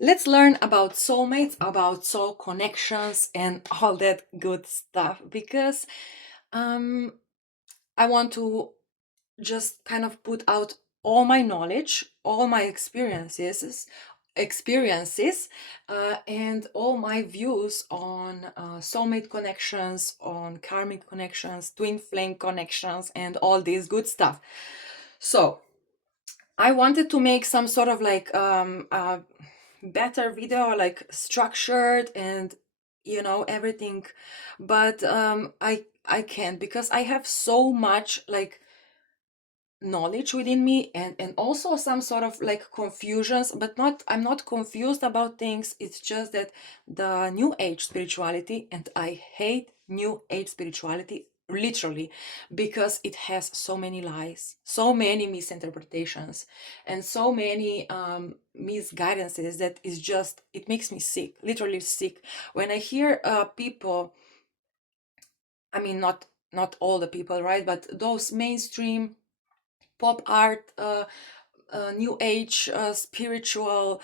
Let's learn about soulmates, about soul connections, and all that good stuff because um, I want to just kind of put out all my knowledge, all my experiences, and all my views on soulmate connections, on karmic connections, twin flame connections, and all this good stuff. So I wanted to make some sort of like better video, like structured and everything, but I can't because I have so much like knowledge within me and also some sort of like confusions, but not I'm not confused about things. It's just that the new age spirituality, and I hate new age spirituality literally because it has so many lies, so many misinterpretations, and so many misguidances that is just it makes me sick, literally sick when I hear people. I mean, not all the people, right, but those mainstream pop art, new age, spiritual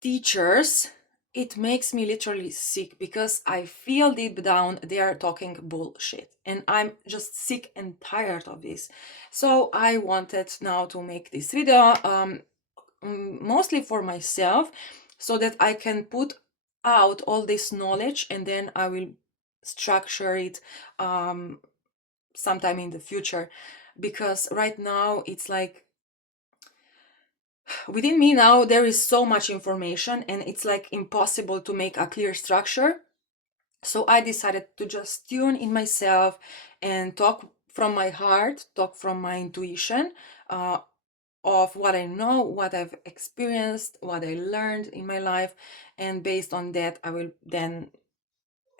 teachers, it makes me literally sick because I feel deep down they are talking bullshit. And I'm just sick and tired of this. So I wanted now to make this video mostly for myself so that I can put out all this knowledge and then I will structure it um, sometime in the future, because right now it's like within me now there is so much information and it's like impossible to make a clear structure. So I decided to just tune in myself and talk from my heart, talk from my intuition, uh, of what I know, what I've experienced, what I learned in my life, and based on that I will then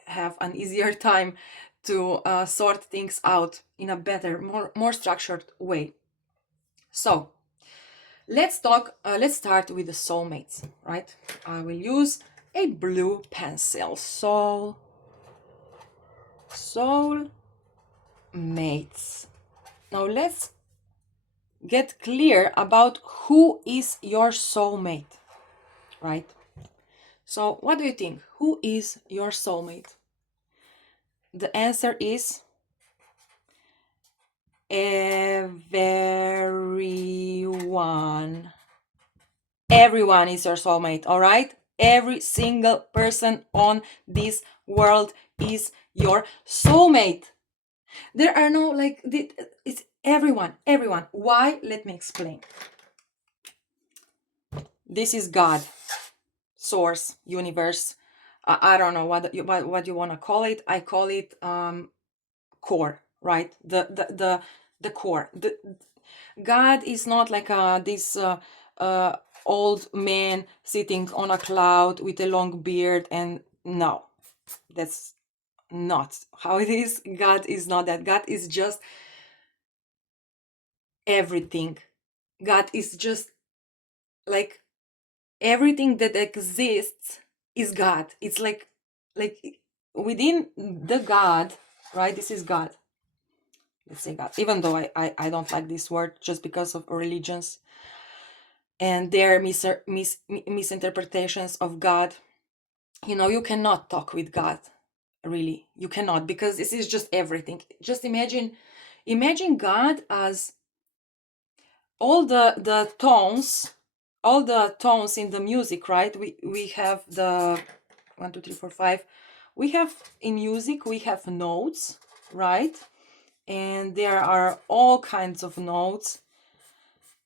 have an easier time to sort things out in a better, more structured way. So let's start with the soulmates, right? I will use a blue pencil. Soul mates. Now let's get clear about who is your soulmate, right? So what do you think? Who is your soulmate? The answer is everyone. Everyone is your soulmate, all right? Every single person on this world is your soulmate. There are no like it's everyone. Why? Let me explain. This is God, source, universe. I don't know what you want to call it. I call it core, right? The core. God is not like this uh, old man sitting on a cloud with a long beard, and no, that's not how it is. God is not that. God is just everything. God is just like everything that exists is God. It's like within the God, right? This is God. Let's say God. Even though I don't like this word just because of religions and their misinterpretations of God. You cannot talk with God, really. You cannot, because this is just everything. Just imagine God as all the tones in the music, right? We have the 1 2 3 4 5. We have in music we have notes, right? And there are all kinds of notes.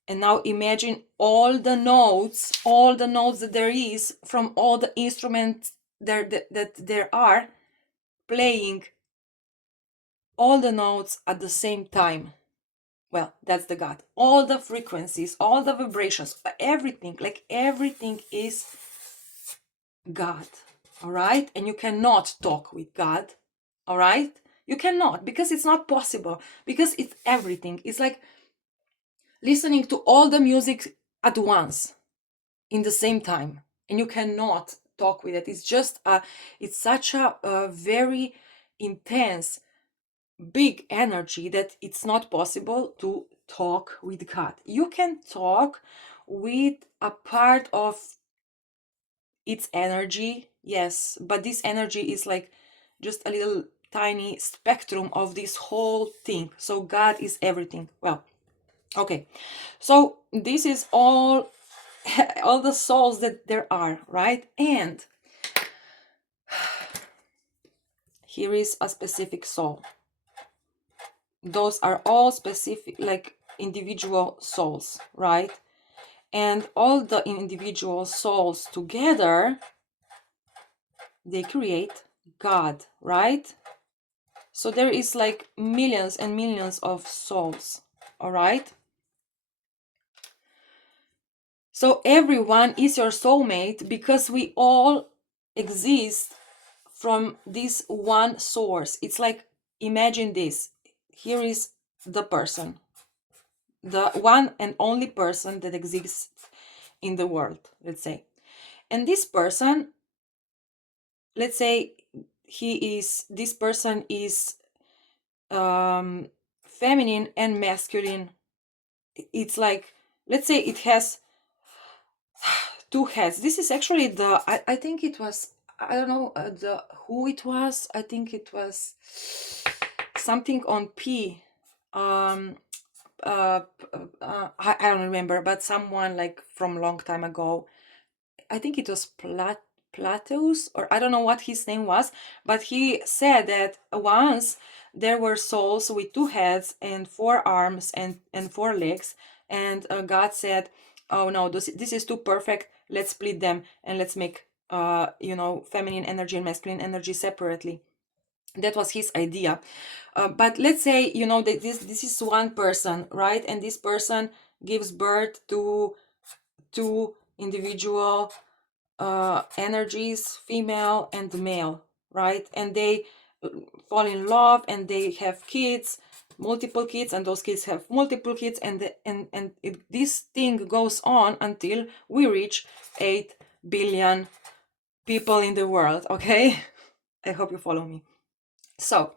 And now imagine all the notes that there is from all the instruments that there are playing all the notes at the same time. Well, that's the God. All the frequencies, all the vibrations, everything, like everything is God. All right? And you cannot talk with God. All right? You cannot, because it's not possible, because it's everything. It's like listening to all the music at once in the same time, and you cannot talk with it. It's such a very intense, big energy that it's not possible to talk with God. You can talk with a part of It's energy, yes, but this energy is like just a little tiny spectrum of this whole thing. So God is everything. Well, okay. So this is all all the souls that there are, right? And here is a specific soul. Those are all specific, like individual souls, right? And all the individual souls together, they create God, right? So there is like millions and millions of souls, all right? So everyone is your soulmate because we all exist from this one source. It's like, imagine this. Here is the person, the one and only person that exists in the world, let's say. And this person, let's say this person is feminine and masculine. It's like, let's say it has two heads. This is actually I think it was, I don't know the who it was. I think it was something on P. Um, I don't remember, but someone like from long time ago. I think it was Plateus, or I don't know what his name was, but he said that once there were souls with two heads and four arms and four legs, and God said, "Oh no, this is too perfect. Let's split them and let's make feminine energy and masculine energy separately." That was his idea. But let's say that this is one person, right? And this person gives birth to two individual energies, female and male, right? And they fall in love and they have kids, multiple kids, and those kids have multiple kids, and this thing goes on until we reach 8 billion people in the world. Okay. I hope you follow me. So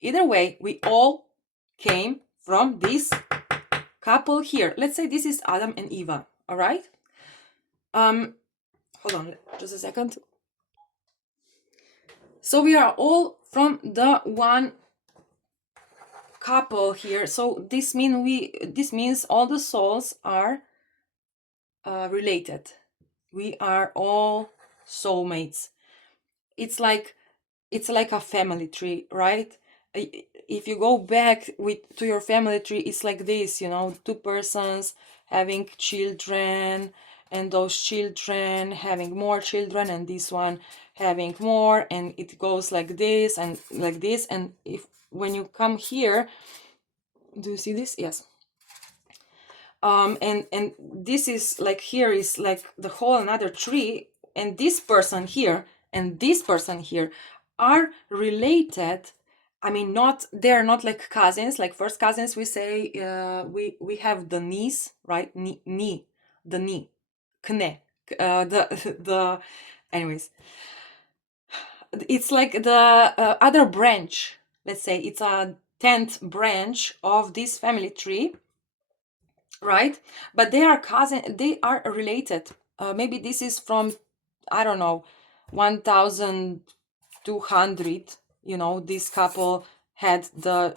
either way, we all came from this couple here. Let's say this is Adam and Eva. All right. Hold on just a second. So we are all from the one couple here. So this means all the souls are related. We are all soulmates. It's like a family tree, right? If you go back to your family tree, it's like this, two persons having children, and those children having more children, and this one having more, and it goes like this and like this. And if when you come here, do you see this? Yes. And this is like, here is like the whole another tree, and this person here and this person here are related. I mean, they're not like cousins, like first cousins. We say we have the knees, right? Knee, the knee, kne, the anyways, it's like the other branch. Let's say it's a 10th branch of this family tree, right? But they are cousin, they are related. Maybe this is from, I don't know, 1200. This couple had the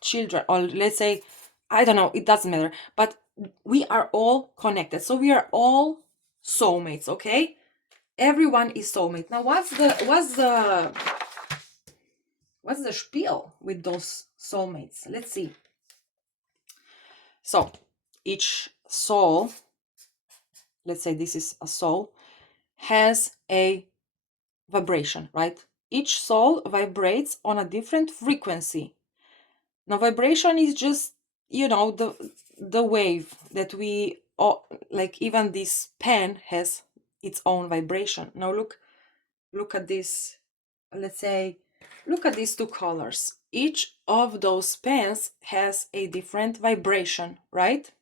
children, or let's say, I don't know, it doesn't matter, but we are all connected, so we are all soulmates. Okay, everyone is soulmate. Now what's the spiel with those soulmates? Let's see. So each soul, let's say this is a soul, has a vibration, right? Each soul vibrates on a different frequency. Now, vibration is just, the wave that we, like, even this pen has its own vibration. Now look at this. Let's say, look at these two colors. Each of those pens has a different vibration, right?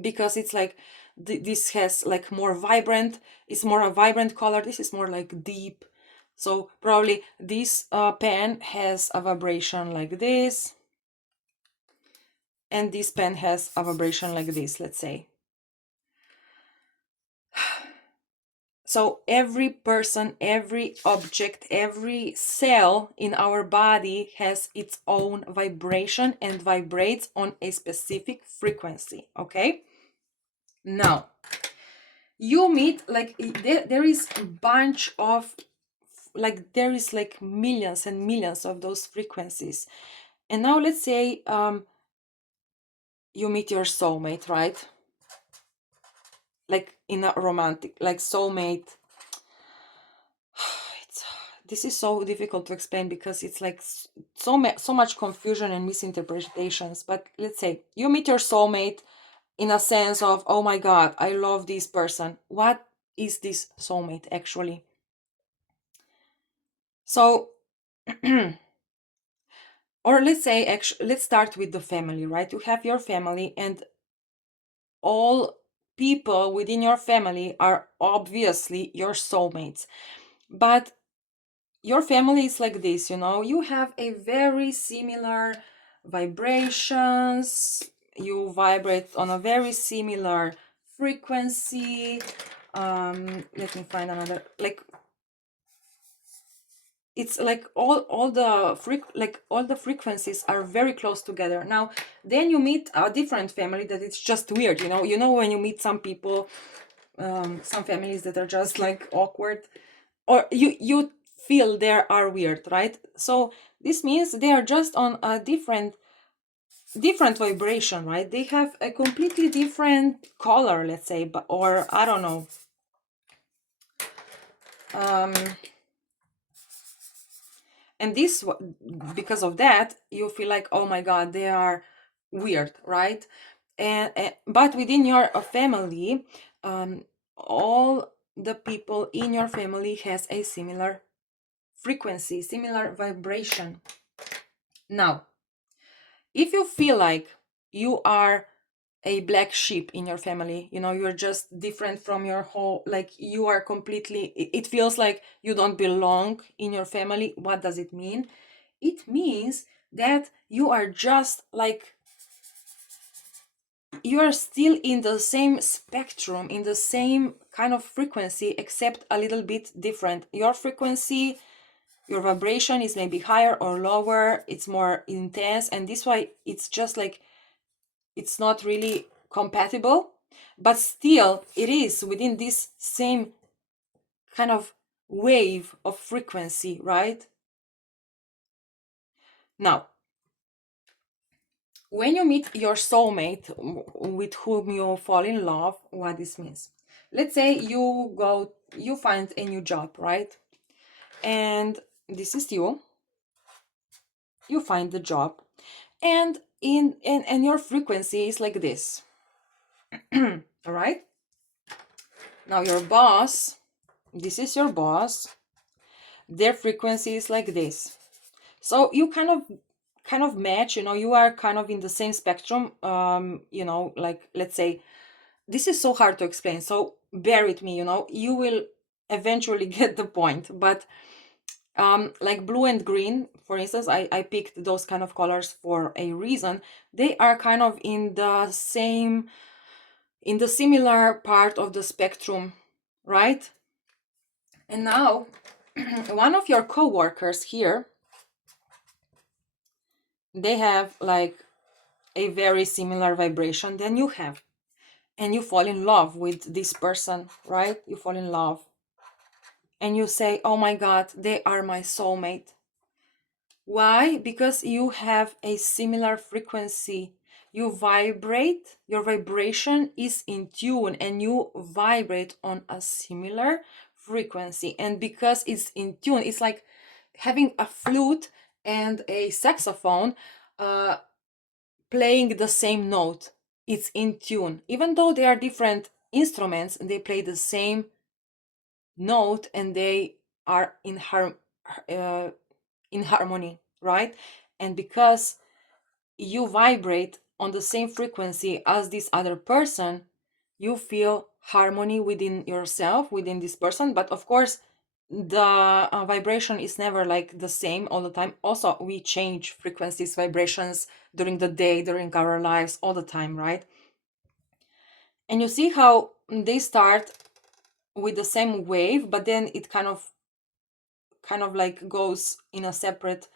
Because it's like this has like more vibrant, it's more a vibrant color, this is more like deep. So probably this pen has a vibration like this, and this pen has a vibration like this, let's say. So every person, every object, every cell in our body has its own vibration and vibrates on a specific frequency. Okay? Now, you meet like there is a bunch of, like there is like millions and millions of those frequencies. And now let's say you meet your soulmate, right? Like in a romantic, like soulmate. It's, this is so difficult to explain because it's like so much confusion and misinterpretations. But let's say you meet your soulmate in a sense of, oh my God, I love this person. What is this soulmate actually? So, or let's say, actually, let's start with the family, right? You have your family, and all people within your family are obviously your soulmates. But your family is like this, you have a very similar vibrations, you vibrate on a very similar frequency. Let me find another, like it's like all the all the frequencies are very close together. Now then you meet a different family that it's just weird, when you meet some people, some families that are just like awkward, or you feel they are weird, right? So this means they are just on a different vibration, right? They have a completely different color, let's say, but or I don't know. um and this, because of that, you feel like, oh my God, they are weird, right? And but within your family, all the people in your family has a similar frequency, similar vibration. Now, if you feel like you are a black sheep in your family, you're just different from your whole, like you are completely, it feels like you don't belong in your family. What does it mean? It means that you are just like, you are still in the same spectrum, in the same kind of frequency, except a little bit different. Your frequency, your vibration is maybe higher or lower, it's more intense, and this why it's just like, it's not really compatible, but still it is within this same kind of wave of frequency, right? Now, when you meet your soulmate with whom you fall in love, what this means? Let's say you find a new job, right? And this is you find the job, and and your frequency is like this. All right? Now your boss, this is your boss, their frequency is like this. So you kind of match, you are kind of in the same spectrum. Like, let's say, this is so hard to explain, so bear with me, you will eventually get the point. But like blue and green, for instance, I picked those kind of colors for a reason. They are kind of in the similar part of the spectrum, right? And now one of your co-workers here, they have like a very similar vibration than you have, and you fall in love with this person, right? You fall in love and you say, oh my God, they are my soulmate. Why? Because you have a similar frequency. You vibrate, your vibration is in tune, and you vibrate on a similar frequency. And because it's in tune, it's like having a flute and a saxophone playing the same note. It's in tune. Even though they are different instruments, they play the same note, and they are uh, in harmony, right? And because you vibrate on the same frequency as this other person, you feel harmony within yourself, within this person. But of course, the vibration is never like the same all the time. Also, we change frequencies, vibrations during the day, during our lives, all the time, right? And you see how they start with the same wave, but then it kind of like goes in a separate,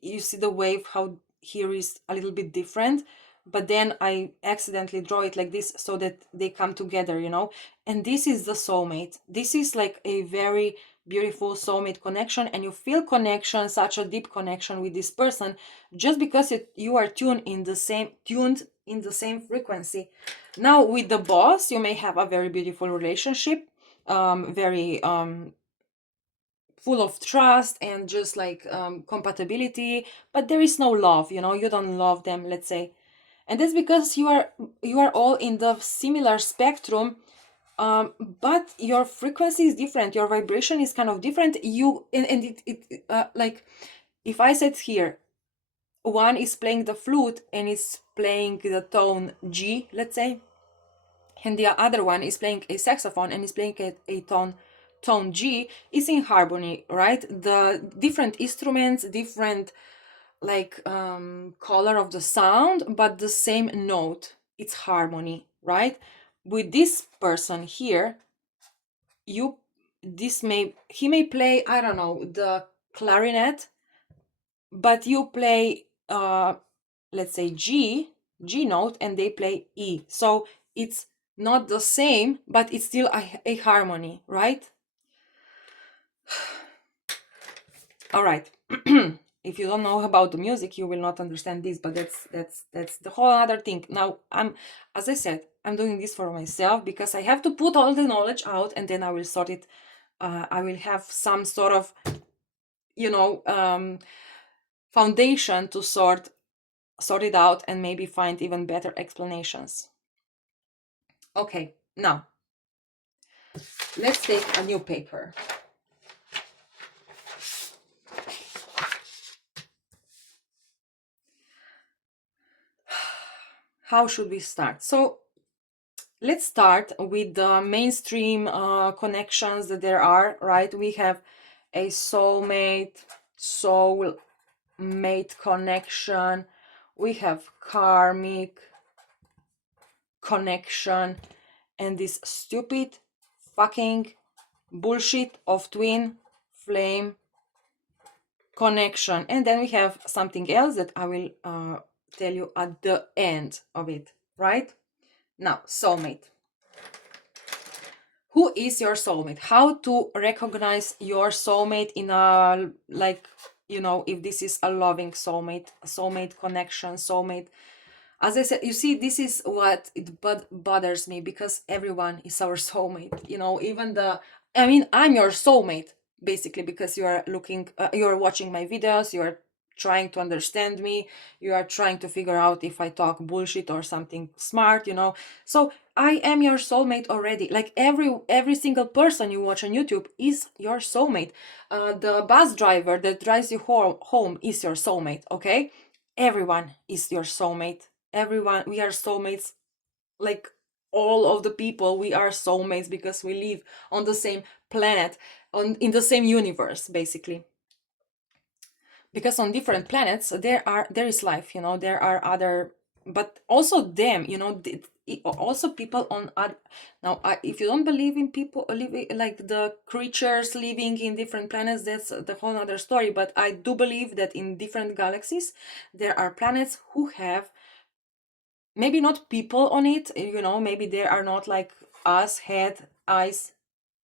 you see the wave how here is a little bit different, but then I accidentally draw it like this so that they come together, and this is the soulmate. This is like a very beautiful soulmate connection, and you feel connection, such a deep connection with this person, just because you are tuned in the same frequency. Now with the boss, you may have a very beautiful relationship, very full of trust and just like compatibility, but there is no love, you don't love them, let's say. And that's because you are all in the similar spectrum, but your frequency is different, your vibration is kind of different. Like, if I said here, one is playing the flute and is playing the tone G, let's say, and the other one is playing a saxophone and is playing a tone G, is in harmony, right? The different instruments, different like color of the sound, but the same note. It's harmony, right? With this person here, you this may he may play, I don't know, the clarinet, but you play let's say G note, and they play E. So it's not the same, but it's still a harmony, right? All right. If you don't know about the music, you will not understand this, but that's the whole other thing. Now, as I said, I'm doing this for myself because I have to put all the knowledge out, and then I will sort it. I will have some sort of, you know, foundation to sort it out and maybe find even better explanations. Okay, now let's take a new paper. How should we start? So let's start with the mainstream connections that there are, right? We have a soulmate connection. We have karmic connection, and this stupid fucking bullshit of twin flame connection. And then we have something else that I will tell you at the end of it, right? Now, soulmate. Who is your soulmate? How to recognize your soulmate in a, like, if this is a loving soulmate, a soulmate connection, soulmate. As I said, you see, this is what it bothers me, because everyone is our soulmate. Even I'm your soulmate, basically, because you're watching my videos, you're trying to understand me, you are trying to figure out if I talk bullshit or something smart. So I am your soulmate already. Like, every single person you watch on YouTube is your soulmate. The bus driver that drives you home is your soulmate. Okay, everyone is your soulmate. Everyone, we are soulmates. Like, all of the people, we are soulmates because we live on the same planet, in the same universe, basically. Because on different planets there is life, there are other, but also them, also people on other. Now, if you don't believe in people living, like the creatures living in different planets, that's the whole other story. But I do believe that in different galaxies there are planets who have maybe not people on it, maybe they are not like us, head, eyes,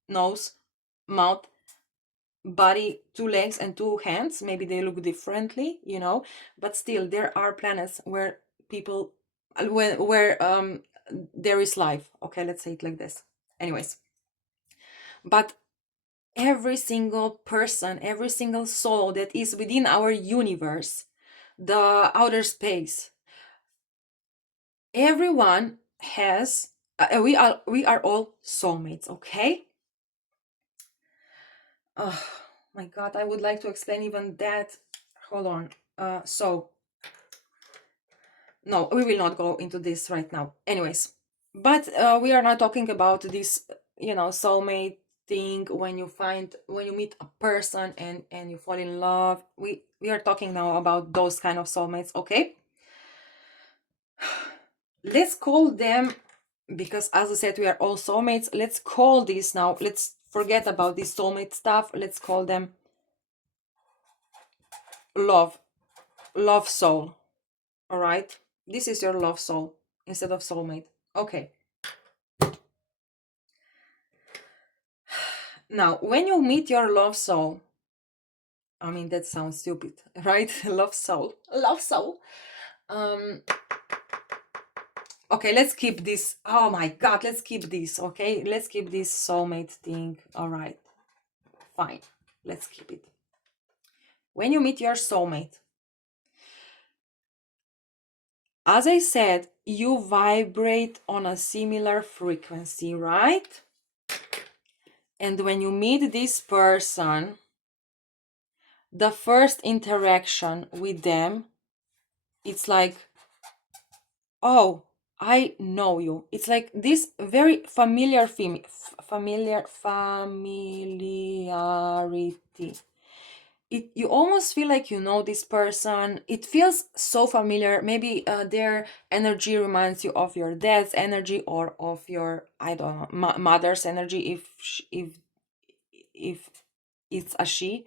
nose, mouth, body, two legs and two hands. Maybe they look differently, but still there are planets where people, where there is life. Okay, let's say it like this. Anyways, but every single person, every single soul that is within our universe, the outer space, everyone has we are all soulmates. Okay. Oh my god, I would like to explain even that. Hold on. So no, we will not go into this right now. Anyways, but we are not talking about this, soulmate thing, when you meet a person and you fall in love. We are talking now about those kind of soulmates. Okay. Let's call them because as I said, we are all soulmates. Let's call this now, let's forget about this soulmate stuff. Let's call them love soul. All right, this is your love soul instead of soulmate. Okay, now when you meet your love soul, I mean, that sounds stupid, right? Love soul, love soul. Okay, let's keep this. Oh my god, let's keep this. Okay, let's keep this soulmate thing. All right, fine, let's keep it. When you meet your soulmate, as I said, you vibrate on a similar frequency, right? And when you meet this person, the first interaction with them, it's like, oh, I know you. It's like this very familiarity. You almost feel like you know this person. It feels so familiar. Maybe their energy reminds you of your dad's energy, or of your, I don't know, mother's energy, if it's a she,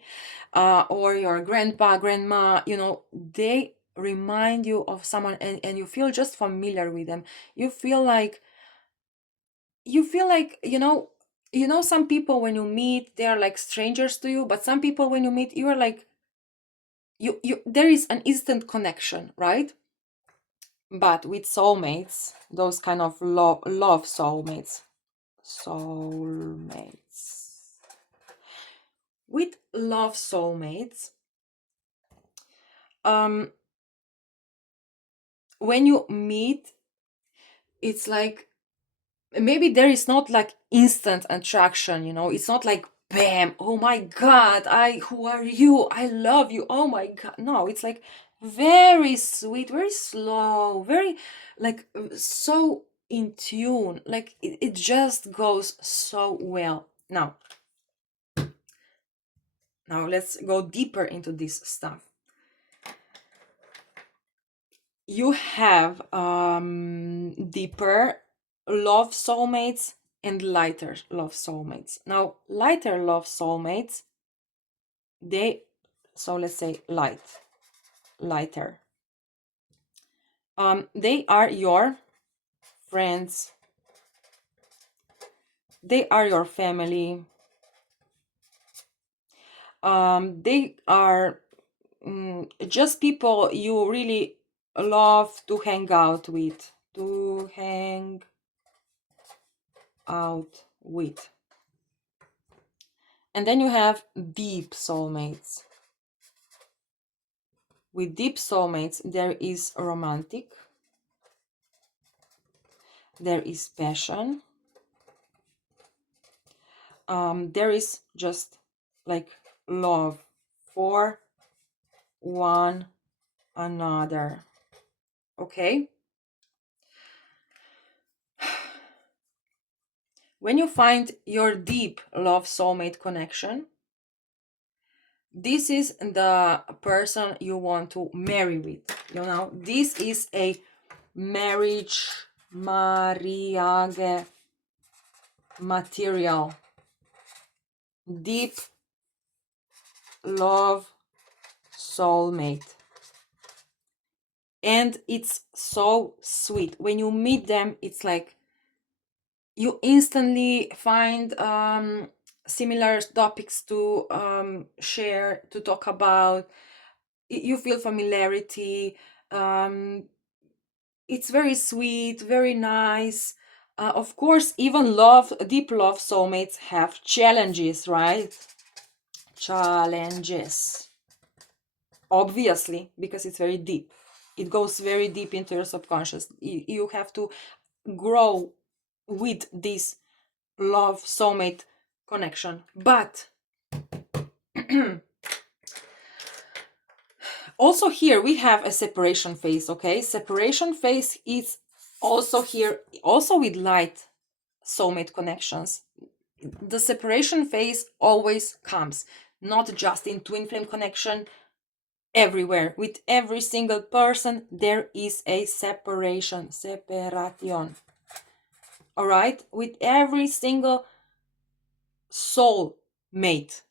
or your grandpa, grandma. They remind you of someone, and you feel just familiar with them. You feel like some people when you meet, they are like strangers to you, but some people when you meet, you are like, you there is an instant connection, right? But with soulmates, those kind of love soulmates, with love soulmates, um when you meet, it's like, maybe there is not like instant attraction, it's not like bam, oh my god, who are you, I love you, oh my god. No, it's like very sweet, very slow, very like so in tune, like it just goes so well. Now let's go deeper into this stuff. You have deeper love soulmates and lighter love soulmates. Now, lighter love soulmates, let's say lighter. They are your friends. They are your family. They are just people you really love to hang out with. And then you have deep soulmates. With deep soulmates, there is romantic, there is passion, there is just like love for one another. Okay? When you find your deep love soulmate connection, this is the person you want to marry with. This is a marriage mariage material. Deep love soulmate. And it's so sweet. When you meet them, it's like you instantly find similar topics to share, to talk about. You feel familiarity. It's very sweet, very nice. Of course, even deep love soulmates have challenges, right? Challenges. Obviously, because it's very deep. It goes very deep into your subconscious. You have to grow with this love soulmate connection. But also here we have a separation phase. Okay, separation phase is also here, also with light soulmate connections. The separation phase always comes, not just in twin flame connection. Everywhere, with every single person, there is a separation. all right, with every single soul mate.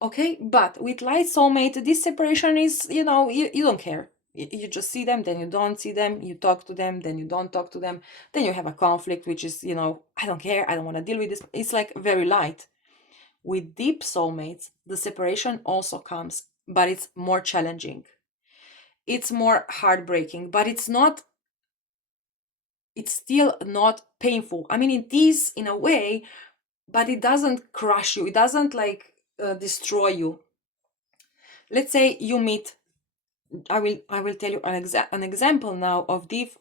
Okay, but with light soulmate, this separation is, you don't care. You just see them, then you don't see them, you talk to them, then you don't talk to them, then you have a conflict, which is, I don't care, I don't want to deal with this. It's like very light. With deep soulmates, the separation also comes, but it's more challenging. It's more heartbreaking, but it's still not painful. I mean, it is in a way, but it doesn't crush you. It doesn't like destroy you. Let's say you meet. I will tell you an example now of deep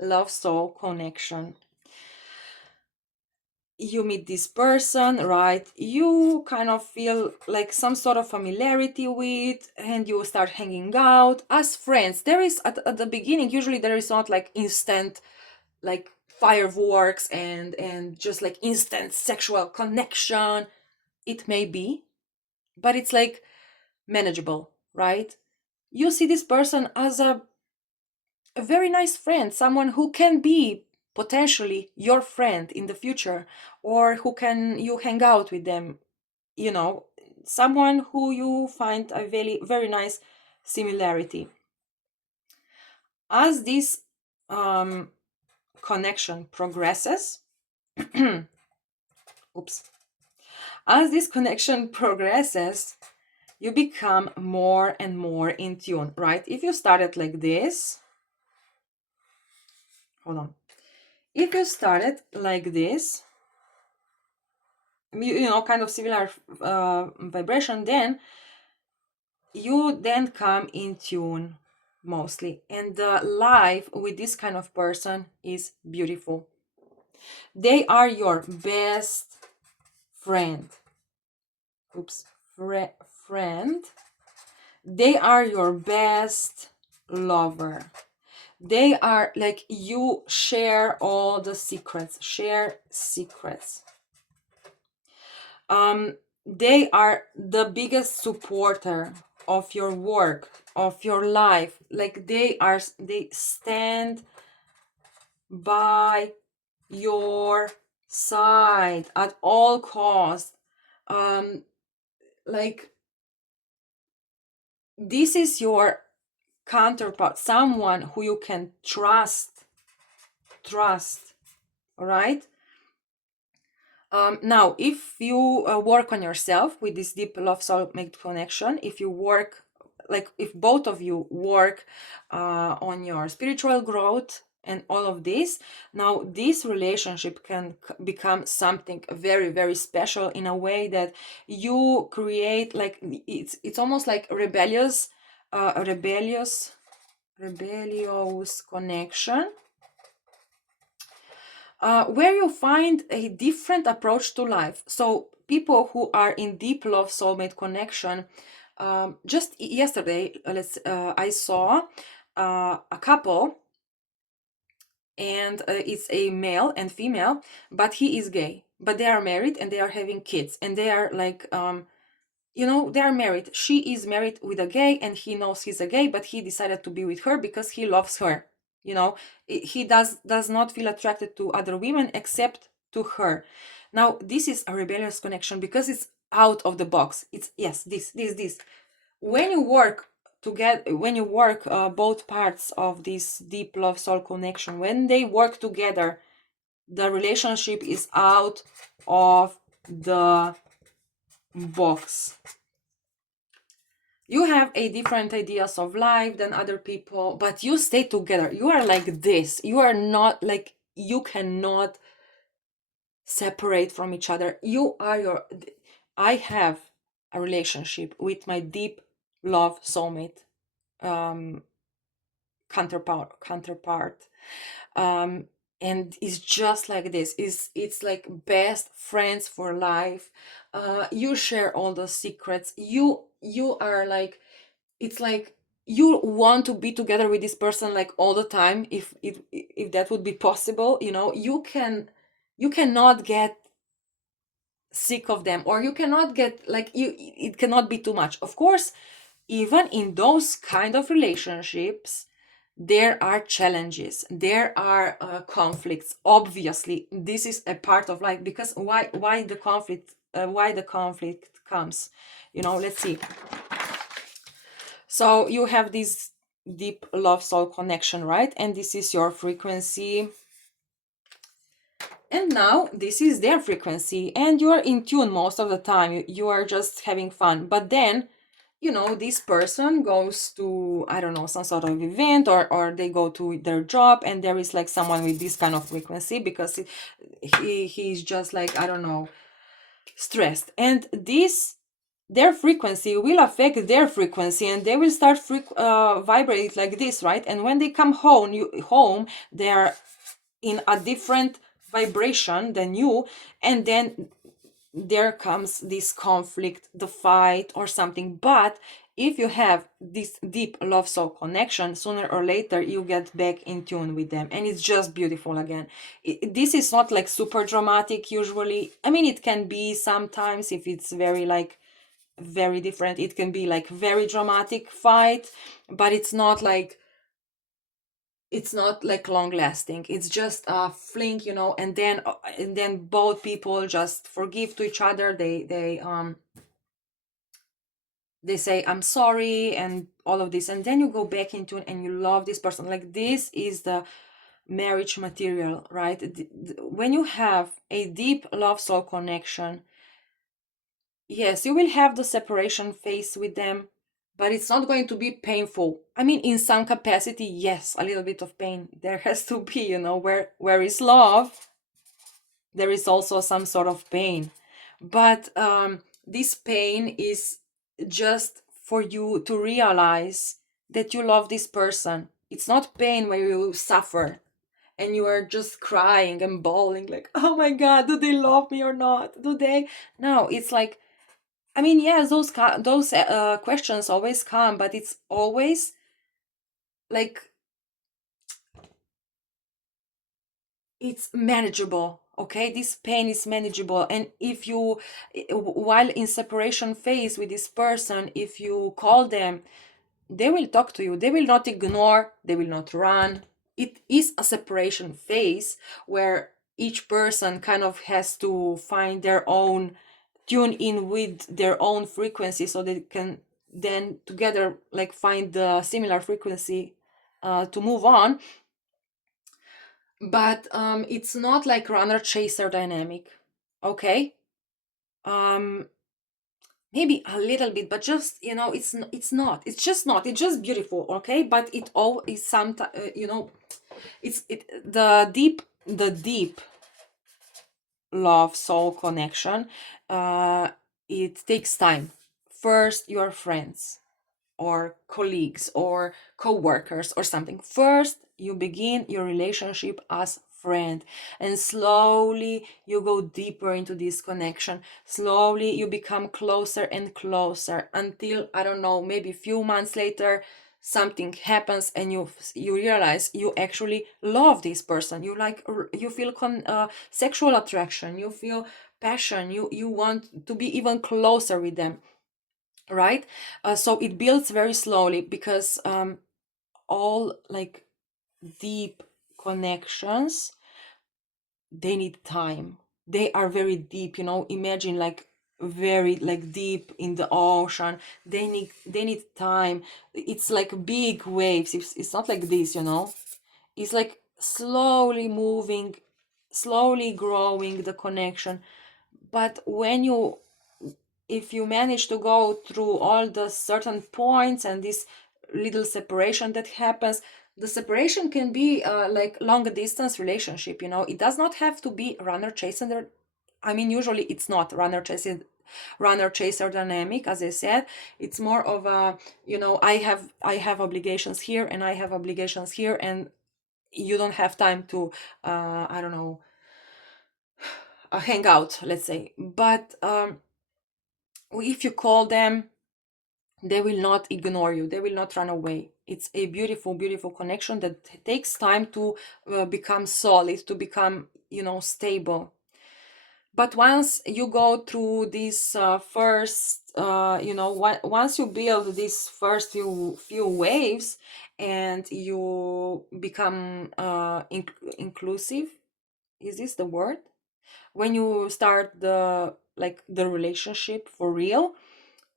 love soul connection. You meet this person, right? You kind of feel like some sort of familiarity with, and you start hanging out as friends. There is at the beginning, usually there is not like instant like fireworks and just like instant sexual connection. It may be, but it's like manageable, right? You see this person as a very nice friend, someone who can be potentially your friend in the future, or who can you hang out with them, you know, someone who you find a very very nice similarity. As this um, connection progresses, oops, as this connection progresses, you become more and more in tune, right? If you started like this, hold on. If you started like this, kind of similar vibration, then you then come in tune mostly. And the life with this kind of person is beautiful. They are your best friend. Oops, friend. They are your best lover. They are like you share all the secrets, share secrets. They are the biggest supporter of your work, of your life. Like they stand by your side at all costs. um like this is your counterpart, someone who you can trust, all right. Now, if you work on yourself with this deep love soulmate connection, if you work, like if both of you work on your spiritual growth and all of this, now this relationship can become something very, very special in a way that you create, like it's almost like rebellious connection, where you find a different approach to life. So people who are in deep love soulmate connection, just yesterday, I saw a couple, and it's a male and female, but he is gay. But they are married and they are having kids, and they are like they are married. She is married with a gay, and he knows he's a gay, but he decided to be with her because he loves her. He does not feel attracted to other women except to her. Now this is a rebellious connection because it's out of the box. It's yes, this. When you work together, when you work both parts of this deep love soul connection, when they work together, the relationship is out of the box. You have a different ideas of life than other people, but you stay together. You are like this. You are not like, you cannot separate from each other. I have a relationship with my deep love soulmate um counterpart, um and it's just like this. It's like best friends for life. You share all the secrets. You are like, it's like you want to be together with this person like all the time, if that would be possible. You cannot get sick of them, or you cannot get like, it cannot be too much. Of course, even in those kind of relationships, there are challenges, there are conflicts. Obviously, this is a part of life, because why the conflict comes, let's see. So you have this deep love soul connection, right? And this is your frequency, and now this is their frequency, and you are in tune most of the time. You are just having fun. But then, this person goes to, I don't know, some sort of event, or they go to their job, and there is like someone with this kind of frequency, because he's just like, I don't know, stressed. And this, their frequency will affect their frequency, and they will start vibrate like this, right? And when they come home, they're in a different vibration than you, and then there comes this conflict, the fight or something. But if you have this deep love soul connection, sooner or later you get back in tune with them, and it's just beautiful again. This is not like super dramatic usually. I mean, it can be sometimes, if it's very like very different, it can be like very dramatic fight, but it's not like long lasting. It's just a fling, and then both people just forgive to each other. They say I'm sorry and all of this, and then you go back into it and you love this person. Like, this is the marriage material, right? When you have a deep love soul connection, yes, you will have the separation phase with them, but it's not going to be painful. I mean, in some capacity, yes, a little bit of pain there has to be, where is love, there is also some sort of pain. But this pain is just for you to realize that you love this person. It's not pain where you suffer and you are just crying and bawling like, oh my God, do they love me or not? Do they? No, it's like, I mean, yes, those questions always come, but it's always like, it's manageable. Okay, this pain is manageable. And if you, while in separation phase with this person, if you call them, they will talk to you. They will not ignore, they will not run. It is a separation phase where each person kind of has to find their own, tune in with their own frequency, so they can then together like find the similar frequency to move on. But it's not like runner chaser dynamic. Okay, um maybe a little bit, but just, it's not, it's just not, it's just beautiful. Okay, but it all is sometimes, the deep love soul connection, it takes time. First, your friends or colleagues or co-workers or something. First, you begin your relationship as friend, and slowly you go deeper into this connection. Slowly you become closer and closer, until, I don't know, maybe a few months later something happens and you realize you actually love this person. You like, you feel sexual attraction, you feel passion, you want to be even closer with them, right? So it builds very slowly, because all like deep connections, they need time. They are very deep, imagine like very like deep in the ocean. They need time. It's like big waves. It's not like this, it's like slowly moving, slowly growing the connection. But if you manage to go through all the certain points and this little separation that happens, the separation can be like long distance relationship. It does not have to be runner chaser. I mean, usually it's not runner chaser dynamic, as I said. It's more of a, I have obligations here and I have obligations here, and you don't have time to I don't know, hang out, let's say. But if you call them, they will not ignore you, they will not run away. It's a beautiful, beautiful connection that takes time to become solid, to become, stable. But once you go through this first, once you build these first few waves, and you become inclusive, is this the word? When you start the relationship for real,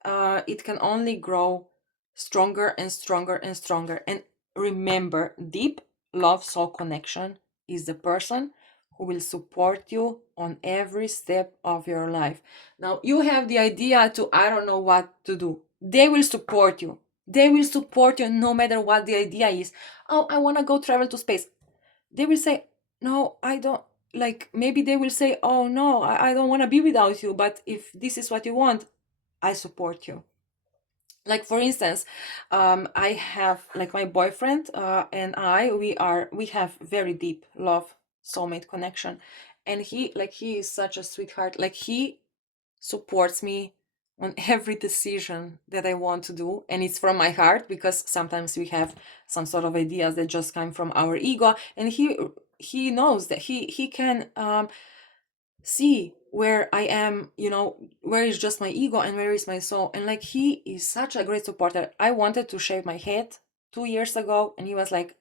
it can only grow stronger and stronger and stronger. And remember, deep love soul connection is the person who will support you on every step of your life. Now, you have the idea to, I don't know what to do. They will support you. They will support you no matter what the idea is. Oh, I want to go travel to space. They will say, no, I don't. Like, maybe they will say, oh, no, I don't want to be without you. But if this is what you want, I support you. Like, for instance, I have, like, my boyfriend and we have very deep love soulmate connection. And he is such a sweetheart. Like, he supports me on every decision that I want to do, and it's from my heart, because sometimes we have some sort of ideas that just come from our ego. And he knows that he can see where I am, where is just my ego and where is my soul. And like, he is such a great supporter. I wanted to shave my head 2 years ago, and he was like,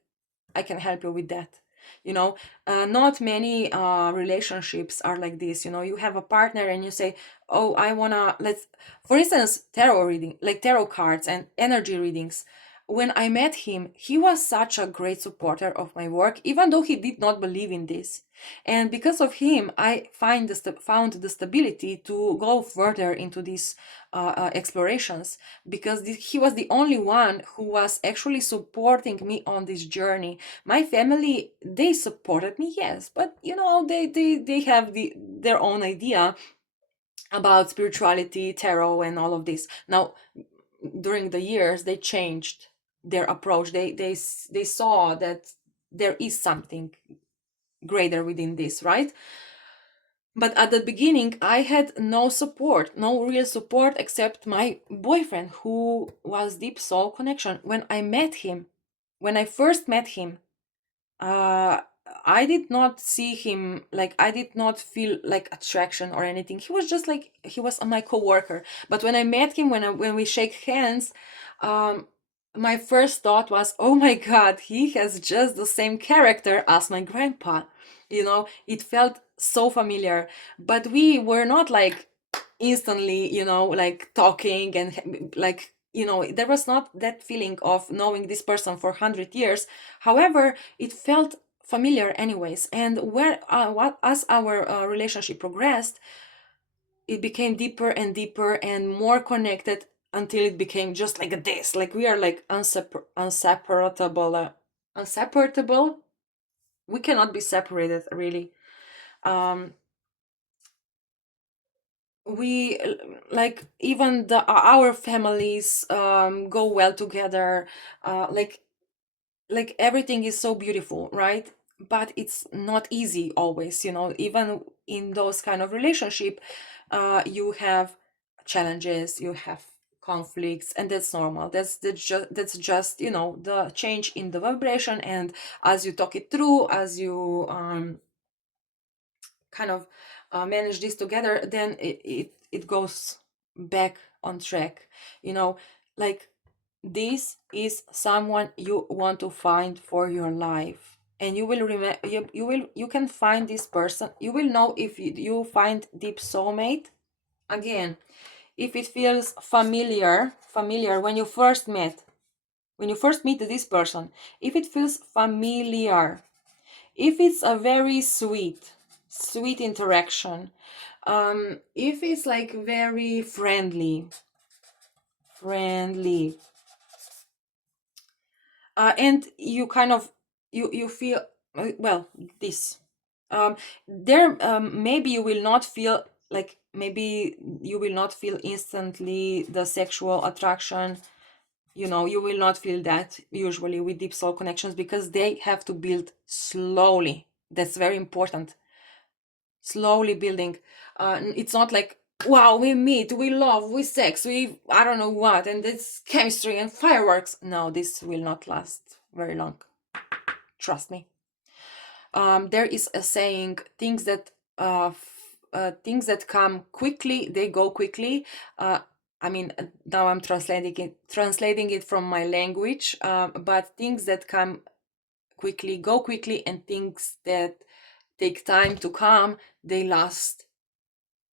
I can help you with that. You know, not many relationships are like this. You have a partner and you say, oh, I wanna, let's, for instance, tarot reading, like tarot cards and energy readings. When I met him, he was such a great supporter of my work, even though he did not believe in this. And because of him, I found the stability to go further into these explorations, because he was the only one who was actually supporting me on this journey. My family, they supported me, yes, but they have their own idea about spirituality, tarot, and all of this. Now, during the years, they changed their approach. They saw that there is something greater within this, right? But at the beginning, I had no support, no real support, except my boyfriend, who was deep soul connection. When I first met him, uh, I did not see him, like, I did not feel like attraction or anything. He was just like, he was my coworker. But when I met him, when we shake hands, um, my first thought was, oh my God, he has just the same character as my grandpa. It felt so familiar. But we were not like instantly, like talking, and like, there was not that feeling of knowing this person for 100 years. However, it felt familiar anyways. And as our relationship progressed, it became deeper and deeper and more connected, until it became just like this. Like, we are like inseparable. Inseparable. We cannot be separated, really. Um, we like, even our families go well together. Like everything is so beautiful, right? But it's not easy always, even in those kind of relationship. You have challenges, you have conflicts, and that's normal. That's just the change in the vibration. And as you talk it through, as you kind of manage this together, then it goes back on track. you know like, this is someone you want to find for your life, and you will remember, you can find this person. You will know if you find deep soulmate. Again, if it feels familiar when you first meet this person, if it feels familiar, if it's a very sweet interaction, if it's like very friendly, and you kind of, you feel, well, this, there, maybe you will not feel, like, maybe you will not feel instantly the sexual attraction. You will not feel that usually with deep soul connections, because they have to build slowly. That's very important. Slowly building. It's not like, wow, we meet, we love, we sex, we, I don't know what, and it's chemistry and fireworks. No, this will not last very long. Trust me. There is a saying, things that things that come quickly, they go quickly. I mean, now I'm translating it from my language, but things that come quickly go quickly, and things that take time to come, they last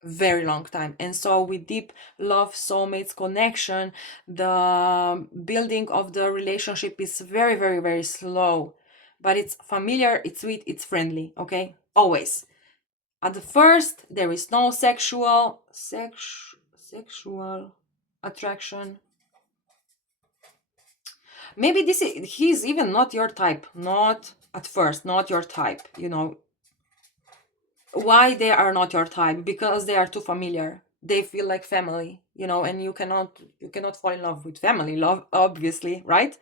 very long time. And so with deep love soulmates connection, the building of the relationship is very, very, very slow, but it's familiar, it's sweet, it's friendly. Okay, always. At the first, there is no sexual attraction. Maybe he's even not your type. Not at first, not your type. Why they are not your type? Because they are too familiar. They feel like family, and you cannot fall in love with family love, obviously, right?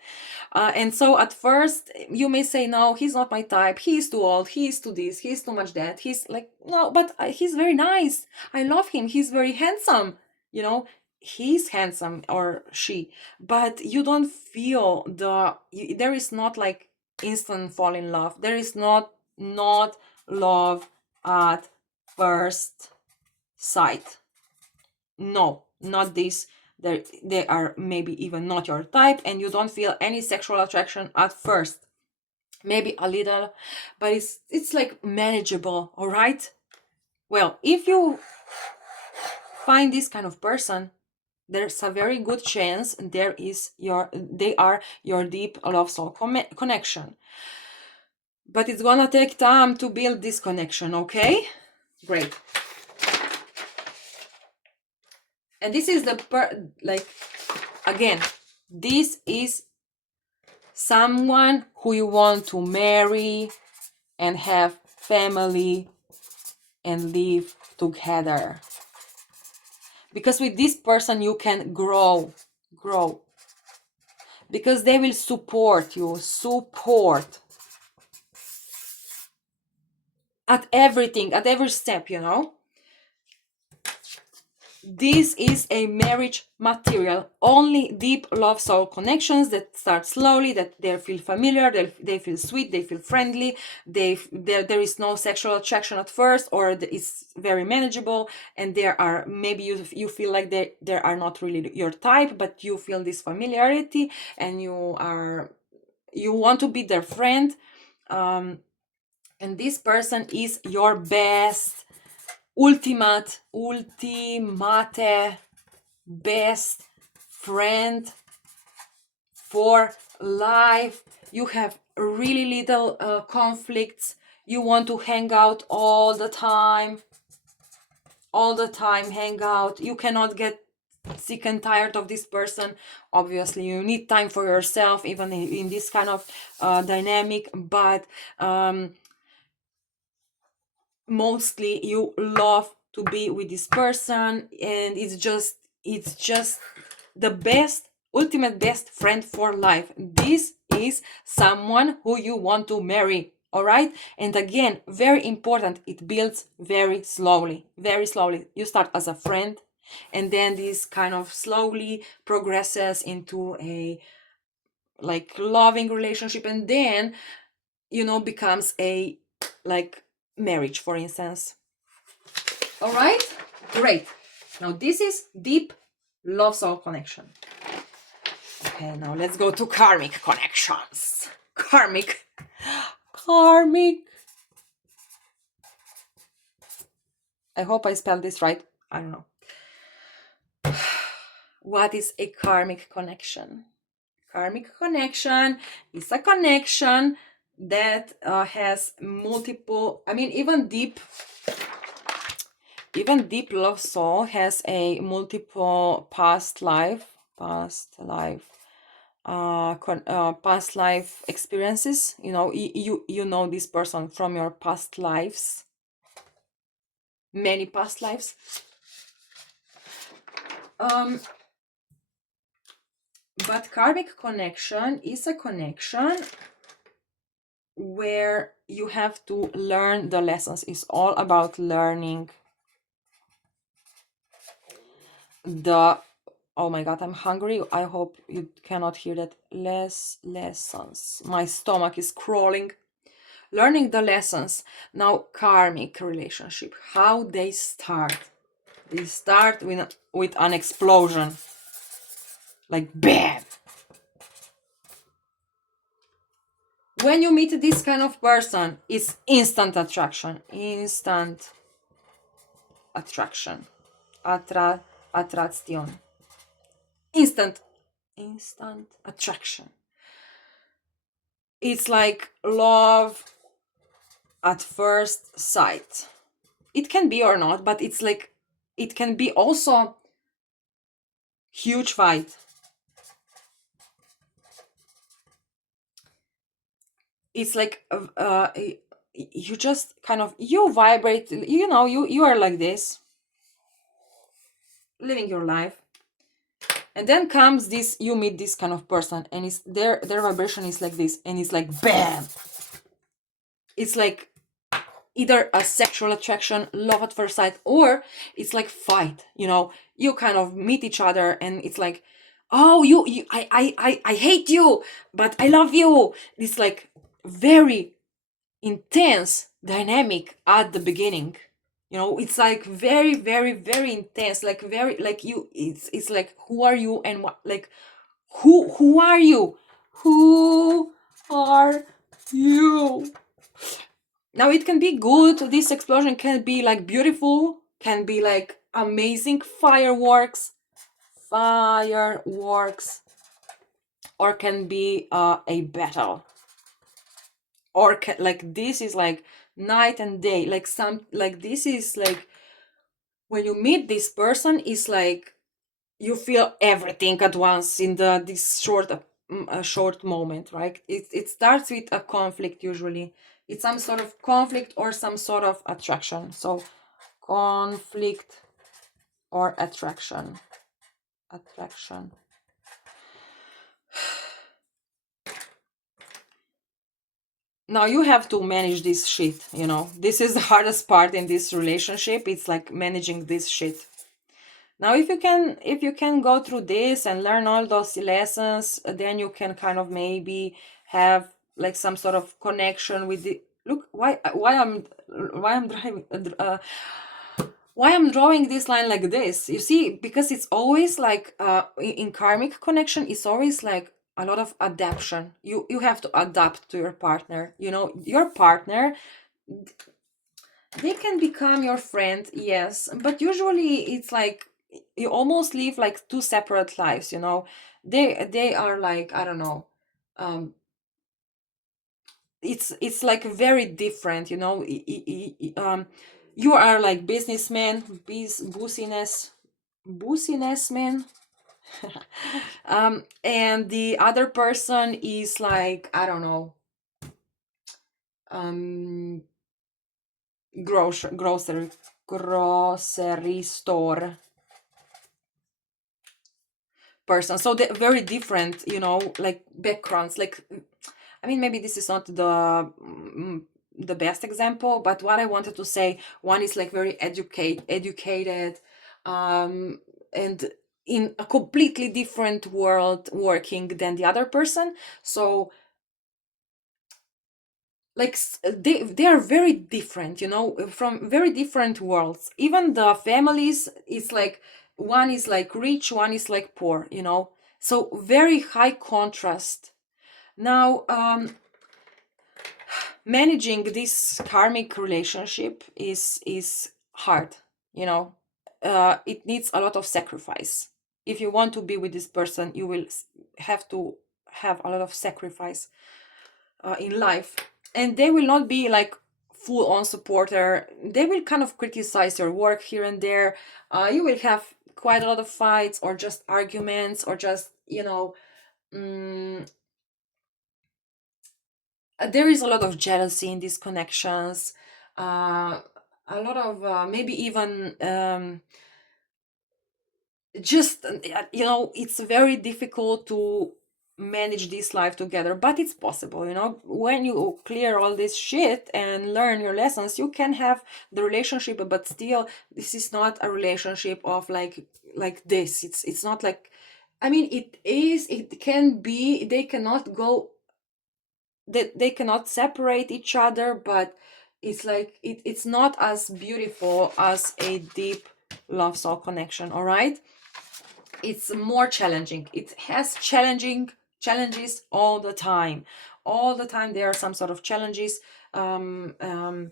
And so at first you may say, no, he's not my type, he's too old, he's too this, he's too much that, he's like, no, but he's very nice, I love him, he's very handsome, he's handsome, or she. But you don't feel there is not like instant fall in love. There is not love at first sight. No, not this. They are maybe even not your type, and you don't feel any sexual attraction at first. Maybe a little, but it's like manageable. All right. Well, if you find this kind of person, there's a very good chance they are your deep love soul connection. But it's gonna take time to build this connection. Okay, great. And this is again, this is someone who you want to marry and have family and live together. Because with this person you can grow. Because they will support you, at everything, at every step, This is a marriage material. Only deep love soul connections that start slowly, that they feel familiar, they feel sweet, they feel friendly, there is no sexual attraction at first, or it's very manageable, and there are, maybe you feel like they are not really your type, but you feel this familiarity, and you want to be their friend, and this person is your ultimate best friend for life. You have really little conflicts. You want to hang out all the time, hang out. You cannot get sick and tired of this person. Obviously you need time for yourself, even in this kind of dynamic, but mostly you love to be with this person, and it's just the ultimate best friend for life. This is someone who you want to marry. All right. And again, very important, it builds very slowly. You start as a friend, and then this kind of slowly progresses into a like loving relationship, and then becomes a like marriage, for instance. All right, great. Now this is deep love soul connection. Okay, now let's go to karmic connections. Karmic. I hope I spelled this right. I don't know. What is a karmic connection? Karmic connection is a connection that has multiple, even deep love soul has a multiple past life experiences. You know this person from your past lives, many past lives. But karmic connection is a connection where you have to learn the lessons. It's all about learning oh my god, I'm hungry. I hope you cannot hear that. Lessons. My stomach is crawling. learning the lessons. Now, karmic relationship, how they start. They start with an explosion, like bam. When you meet this kind of person, it's instant attraction. Instant attraction. Attraction. Instant. Instant attraction. It's like love at first sight. It can be or not, but it's like, it can be also huge fight. It's like you just kind of, you vibrate, you are like this, living your life, and then comes this, you meet this kind of person, and it's their vibration is like this, and it's like bam. It's like either a sexual attraction, love at first sight, or it's like fight. You kind of meet each other, and it's like, oh, I hate you, but I love you. It's like very intense dynamic at the beginning. It's like very, very, very intense, like very, like you, it's like, who are you, and what, like, who are you, who are you. Now it can be good, this explosion can be like beautiful, can be like amazing fireworks, or can be a battle, or like this is like night and day, like some, like this is like, when you meet this person, is like you feel everything at once in this short moment, right? It starts with a conflict. Usually it's some sort of conflict or some sort of attraction. So conflict or attraction. Now you have to manage this shit. This is the hardest part in this relationship. It's like managing this shit. Now if you can go through this and learn all those lessons, then you can kind of maybe have like some sort of connection with the, look, why I'm driving why I'm drawing this line like this. You see, because it's always like in karmic connection, it's always like a lot of adaptation. You have to adapt to your partner. Your partner, they can become your friend, yes, but usually it's like you almost live like two separate lives. They are like, I don't know, um it's like very different. You are like businessman, bussiness man. And the other person is like, I don't know, um grocery store person. So they're very different, like backgrounds. Like, I mean, maybe this is not the best example, but what I wanted to say, one is like very educated, and in a completely different world working than the other person. So like they are very different, from very different worlds. Even the families, it's like one is like rich, one is like poor. So very high contrast. Now, managing this karmic relationship is hard. It needs a lot of sacrifice. If you want to be with this person, you will have to have a lot of sacrifice in life, and they will not be like full on supporter. They will kind of criticize your work here and there. You will have quite a lot of fights, or just arguments, or just mm, there is a lot of jealousy in these connections. A lot of maybe even just it's very difficult to manage this life together, but it's possible. When you clear all this shit and learn your lessons, you can have the relationship, but still this is not a relationship of like this. It's not like, I mean, it can be, they cannot go they cannot separate each other, but it's like it's not as beautiful as a deep love soul connection. All right, it's more challenging. It has challenges all the time. All the time there are some sort of challenges. um, um,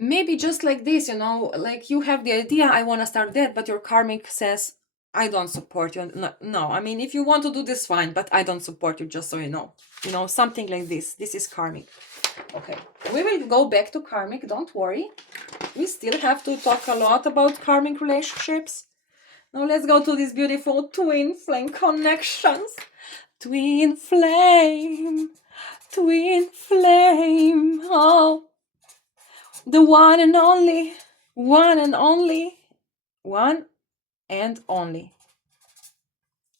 Maybe just like this, like you have the idea, I want to start that, but your karmic says, I don't support you. No, no, I mean, if you want to do this, fine, but I don't support you, just so you know. Something like this. This is karmic. Okay, we will go back to karmic, don't worry. We still have to talk a lot about karmic relationships. Now let's go to these beautiful twin flame connections. Twin flame, twin flame, oh, the one and only, one and only, one and only.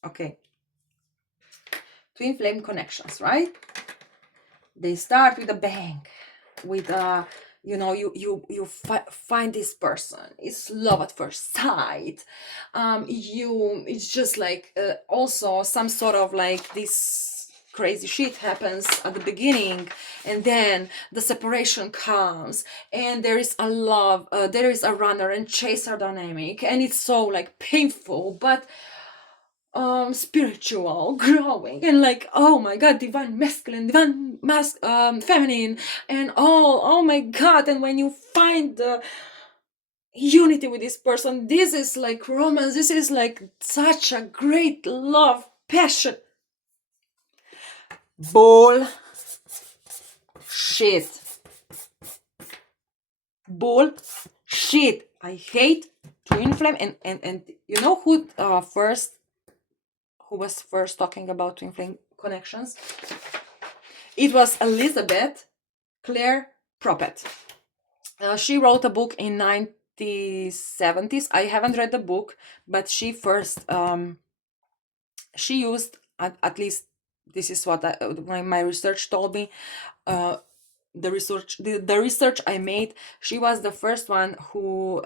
Okay. Twin flame connections, right? They start with a bang, with you find this person. It's love at first sight. It's just like also some sort of like this crazy shit happens at the beginning, and then the separation comes, and there is a love, there is a runner and chaser dynamic, and it's so like painful, but spiritual, growing, and like, oh my god, divine masculine, divine feminine, and oh my god. And when you find the unity with this person, this is like romance, this is like such a great love, passion. Bull shit. Bull shit. I hate twin flame. And you know who was first talking about twin flame connections? It was Elizabeth Clare Prophet. She wrote a book in 1970s. I haven't read the book, but she first she used, at least this is what my research told me. The research I made, she was the first one who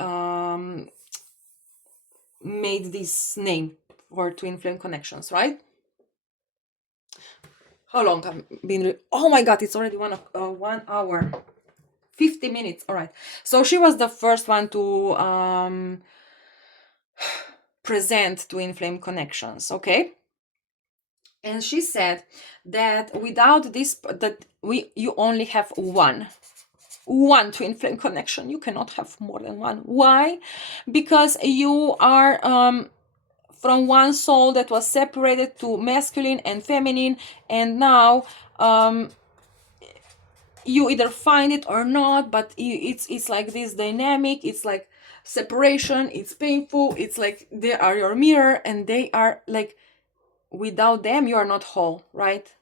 made this name for twin flame connections, right? How long have been? Oh my god, it's already 1 hour 50 minutes. All right, so she was the first one to present twin flame connections. Okay, and she said that without this, that you only have one twin flame connection. You cannot have more than one. Why? Because you are from one soul that was separated to masculine and feminine, and now you either find it or not, but it's like this dynamic. It's like separation, it's painful, it's like they are your mirror, and they are like, without them you are not whole, right?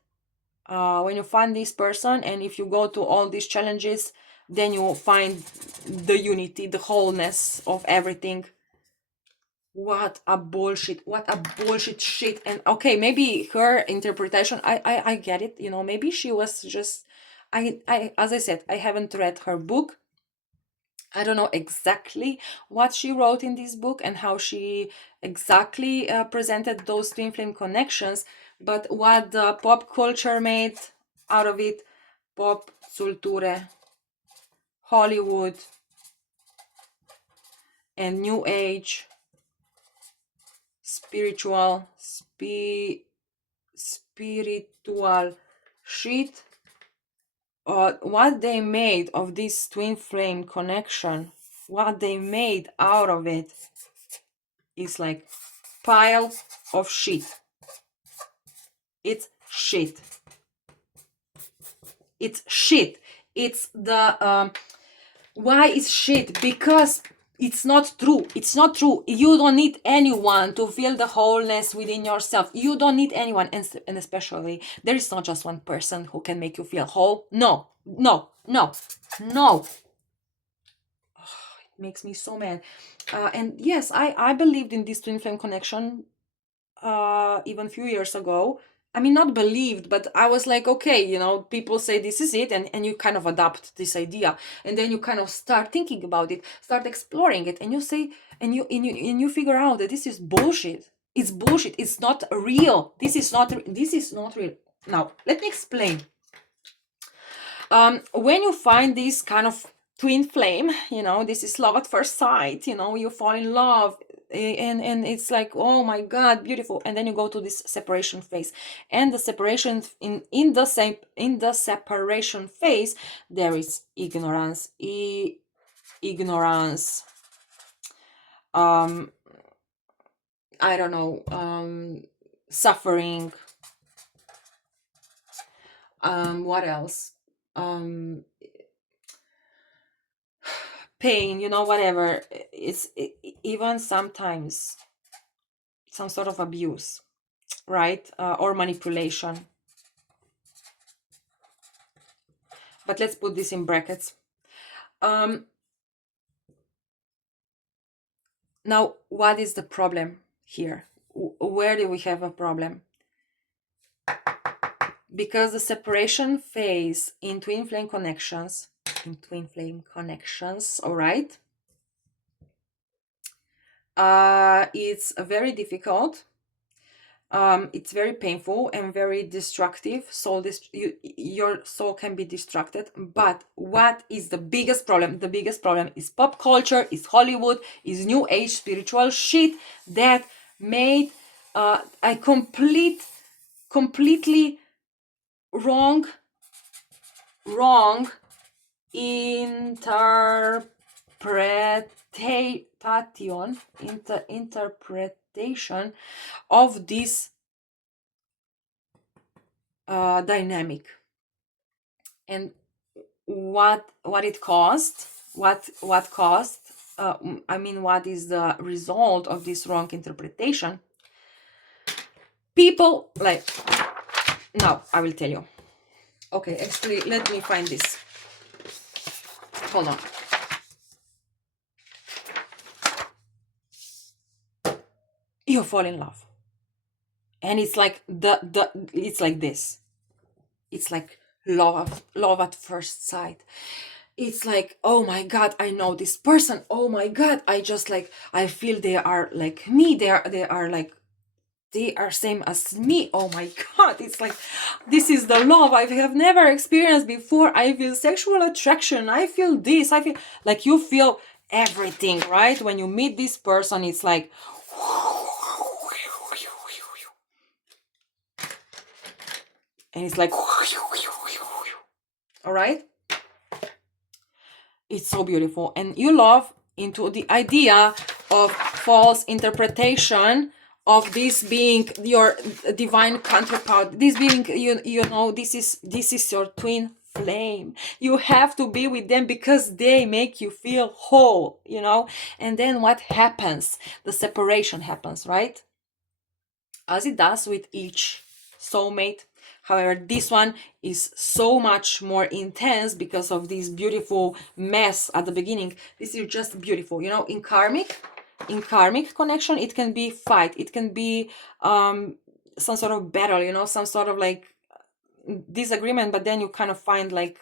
When you find this person, and if you go to all these challenges, then you find the unity, the wholeness of everything. What a bullshit shit. And okay, maybe her interpretation, I get it, maybe she was just, I as I said, I haven't read her book. I don't know exactly what she wrote in this book and how she exactly presented those twin flame connections, but what the pop culture made out of it, pop culture, Hollywood, and new age, spiritual shit, what they made of this twin flame connection, what they made out of it is like pile of shit. It's shit. It's shit. It's the why is shit? Because it's not true. It's not true. You don't need anyone to feel the wholeness within yourself. You don't need anyone, and especially there is not just one person who can make you feel whole. No. It makes me so mad. And yes, I believed in this twin flame connection even a few years ago. I mean, not believed, but I was like, okay, people say this is it, and you kind of adopt this idea, and then you kind of start thinking about it, start exploring it, and you say, and you figure out that this is bullshit. It's bullshit. It's not real. This is not real. Now, let me explain. When you find this kind of twin flame, this is love at first sight, you fall in love, and it's like, oh my God, beautiful. And then you go to this separation phase, and the separation in the separation phase, there is ignorance, um I don't know, suffering, what else, um pain, whatever. It's even sometimes some sort of abuse, right? Or manipulation. But let's put this in brackets. Now, what is the problem here? Where do we have a problem? Because the separation phase in twin flame connections, all right, it's very difficult. It's very painful and very destructive. Your soul can be distracted. But what is the biggest problem? The biggest problem is pop culture, is Hollywood, is new age spiritual shit that made a completely wrong interpretation of this dynamic, and what it caused, what caused, what is the result of this wrong interpretation. People like, now I will tell you. Okay, actually, let me find this. Hold on. You fall in love, and it's like it's like this. It's like love at first sight. It's like, oh my God, I know this person. Oh my God, I feel they are like me. They are same as me. Oh my God, it's like, this is the love I have never experienced before. I feel sexual attraction. I feel this. I feel like, you feel everything, right? When you meet this person, it's like, and it's like, all right. It's so beautiful, and you love into the idea of false interpretation of this being your divine counterpart, this being, this is your twin flame. You have to be with them because they make you feel whole, and then what happens? The separation happens, right? As it does with each soulmate. However, this one is so much more intense because of this beautiful mess at the beginning. This is just beautiful. In karmic connection, it can be fight. It can be some sort of battle, some sort of like disagreement, but then you kind of find like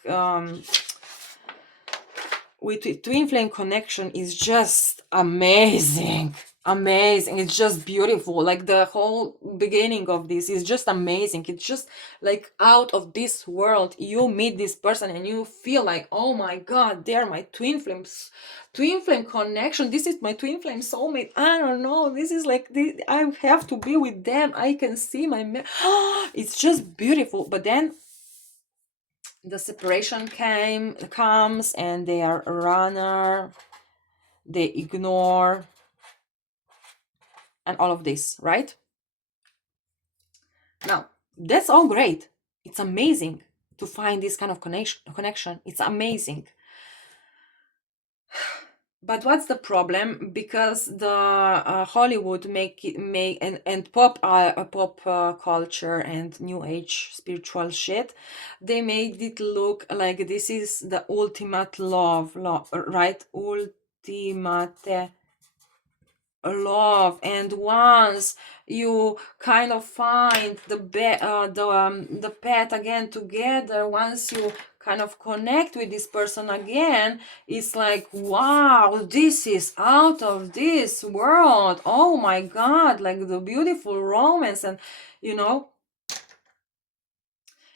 with twin flame connection is just amazing. It's just beautiful. Like, the whole beginning of this is just amazing. It's just like out of this world. You meet this person and you feel like, oh my God, they're my twin flame connection. This is my twin flame soulmate. I don't know, this is like I have to be with them. I can see it's just beautiful. But then the separation comes, and they are a runner, they ignore, and all of this, right? Now, that's all great. It's amazing to find this kind of connection. It's amazing. But what's the problem? Because the Hollywood and pop culture and new age spiritual shit, they made it look like this is the ultimate love, right? Ultimate love. And once you kind of find the pet again together, once you kind of connect with this person again, it's like, wow, this is out of this world. Oh my God, like the beautiful romance. And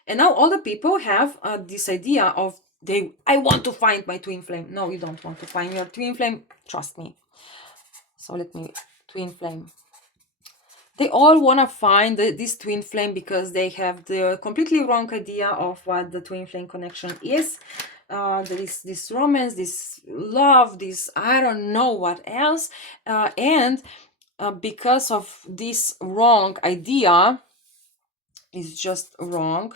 And now all the people have this idea of I want to find my twin flame. No, you don't want to find your twin flame. Trust me. So let me, twin flame. They all want to find this twin flame because they have the completely wrong idea of what the twin flame connection is. There is this romance, this love, this I don't know what else. And because of this wrong idea, is just wrong,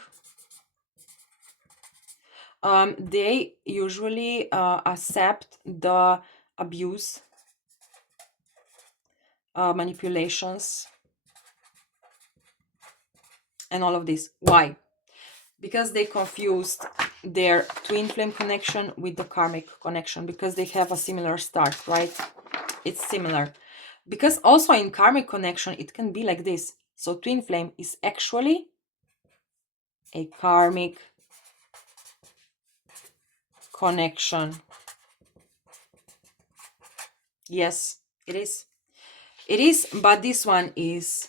they usually accept the abuse, manipulations, and all of this. Why? Because they confused their twin flame connection with the karmic connection, because they have a similar start, right? It's similar. Because also in karmic connection, it can be like this. So twin flame is actually a karmic connection. Yes, it is. It is, but this one is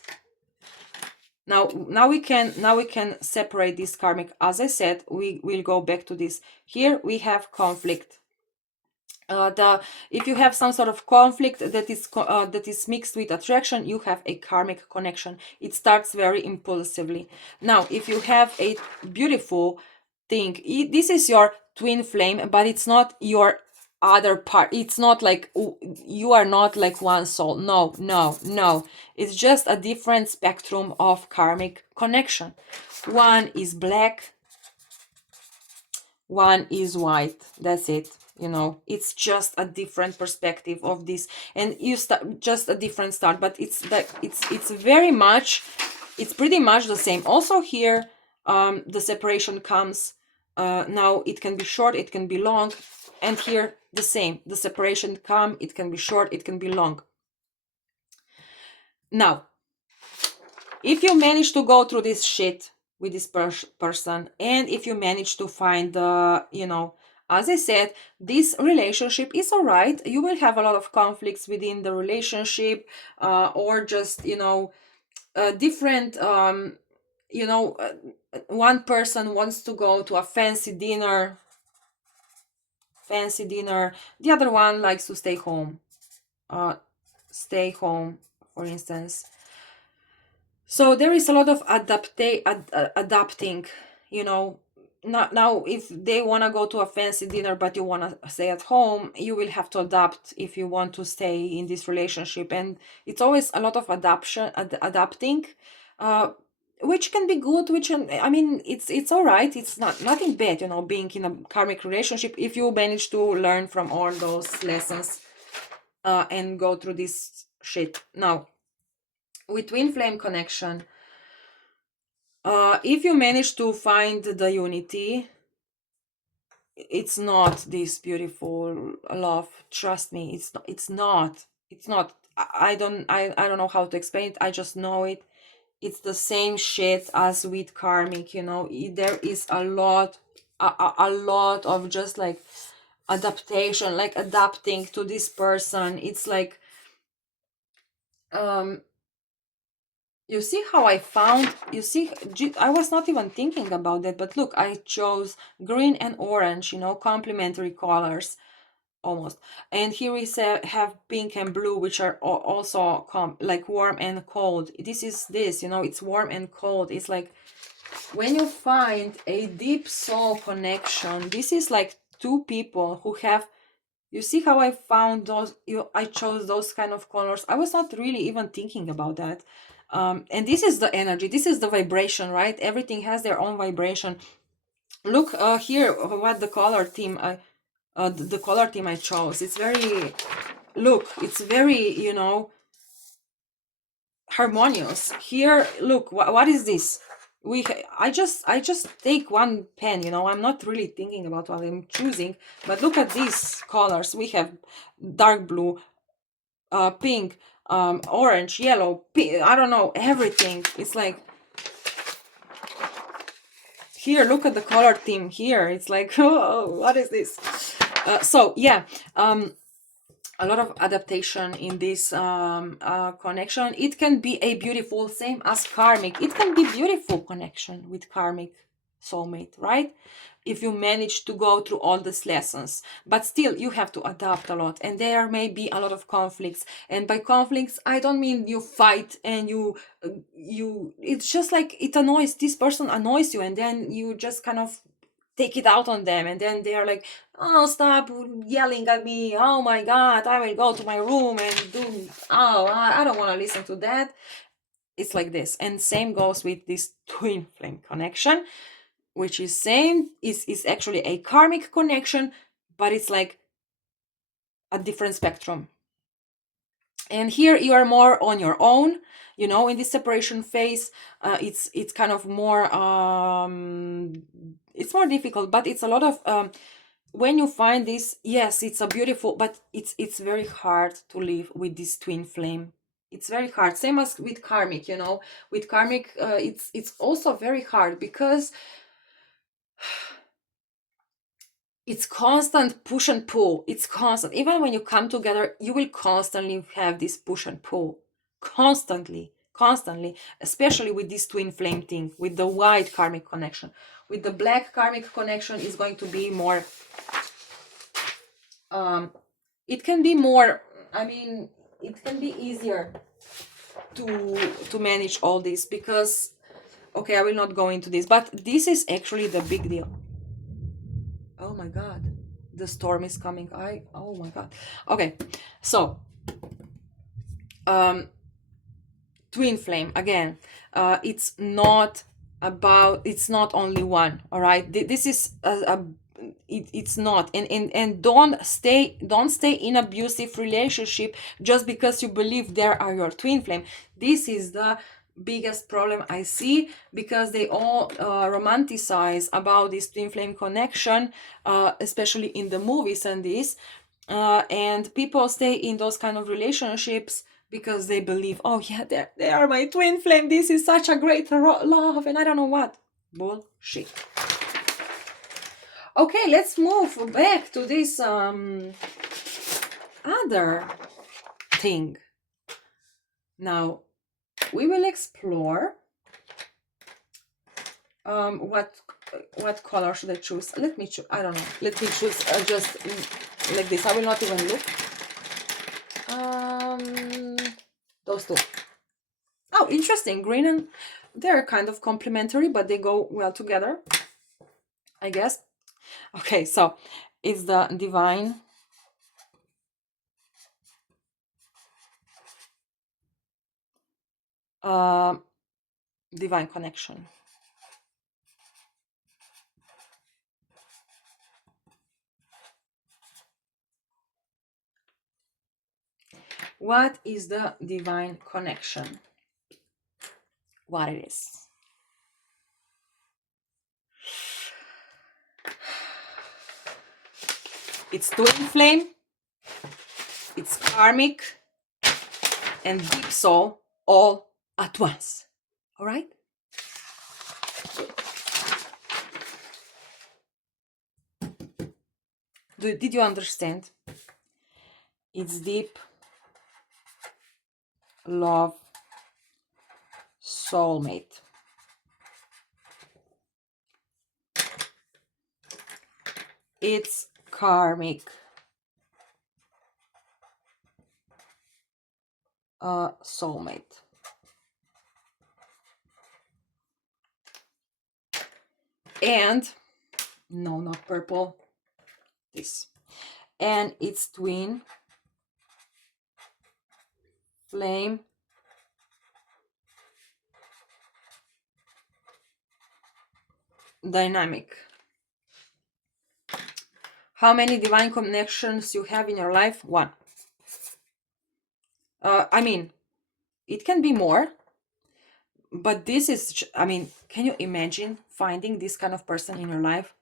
now we can separate this karmic. As I said, we will go back to this. Here we have conflict. If you have some sort of conflict that is mixed with attraction, you have a karmic connection. It starts very impulsively. Now, if you have a beautiful thing, this is your twin flame, but it's not your other part. It's not like you are not like one soul. No, no, no. It's just a different spectrum of karmic connection. One is black, one is white. That's it. It's just a different perspective of this, and you start just a different start, but it's like it's very much, it's pretty much the same. Also here, the separation comes, now it can be short, it can be long, and here the same, the separation come, it can be short, it can be long. Now, if you manage to go through this shit with this person, and if you manage to find the, as I said, this relationship is all right. You will have a lot of conflicts within the relationship, or just, different, one person wants to go to a fancy dinner. The other one likes to stay home. For instance. So there is a lot of adapting, now if they want to go to a fancy dinner but you want to stay at home, you will have to adapt if you want to stay in this relationship. And it's always a lot of adapting, which can be good, I mean, it's all right. It's nothing bad, being in a karmic relationship if you manage to learn from all those lessons, and go through this shit. Now, with twin flame connection, if you manage to find the unity, it's not this beautiful love. Trust me, it's not. I don't know how to explain it. I just know it. It's the same shit as with karmic. There is a lot of just like adaptation, like adapting to this person. It's like, you see how I was not even thinking about that, but look, I chose green and orange, complementary colors almost. And here we have pink and blue, which are also like warm and cold. It's warm and cold. It's like when you find a deep soul connection, this is like two people who have, you see how I found those, I chose those kind of colors. I was not really even thinking about that. And this is the energy, this is the vibration, right? Everything has their own vibration. Look, here, what the color theme the color theme I chose. It's very, look, it's very, harmonious. Here, look, what is this? I just take one pen, I'm not really thinking about what I'm choosing, but look at these colors. We have dark blue, pink, orange, yellow, pink, I don't know, everything. It's like, here, look at the color theme here. It's like, oh, what is this? So yeah, a lot of adaptation in this connection. It can be a beautiful, same as karmic, it can be beautiful connection with karmic. soulmate, right? If you manage to go through all these lessons, but still you have to adapt a lot, and there may be a lot of conflicts. And by conflicts, I don't mean you fight and you it's just like it annoys, this person annoys you, and then you just kind of take it out on them, and then they are like, oh, stop yelling at me, oh my god, I will go to my room and do, oh, I don't want to listen to that. It's like this. And same goes with this twin flame connection, which is same, is actually a karmic connection, but it's like a different spectrum. And here you are more on your own, you know, in this separation phase. It's kind of more it's more difficult, but it's a lot of when you find this, yes, it's a beautiful, but it's very hard to live with this twin flame. It's very hard, same as with karmic, you know. With karmic, it's also very hard because it's constant push and pull. It's constant. Even when you come together, you will constantly have this push and pull. Constantly, constantly, especially with this twin flame thing, with the white karmic connection. With the black karmic connection is going to be more it can be more, I mean, it can be easier to manage all this because, okay, I will not go into this, but this is actually the big deal. Oh my god, the storm is coming. Oh my god. Okay, so twin flame again, it's not about, it's not only one, all right? This is it's not, and don't stay in abusive relationship just because you believe there are your twin flame. This is the biggest problem I see, because they all romanticize about this twin flame connection, especially in the movies and this, and people stay in those kind of relationships because they believe, oh yeah, they are my twin flame, this is such a great love, and I don't know what. Bullshit. Okay, let's move back to this other thing. Now we will explore what color should I choose. Let me choose, I don't know, let me choose just like this. I will not even look. Those two. Oh, interesting. Green and they're kind of complementary, but they go well together, I guess. Okay, so it's the divine divine connection. What is the divine connection? What it is? It's twin flame, it's karmic, and deep soul all at once. All right? Did you understand? It's deep love, soulmate. It's karmic, soulmate. And no, not purple, this. And it's twin flame dynamic. How many divine connections you have in your life? One. I mean, it can be more, but this is, I mean, can you imagine finding this kind of person in your life?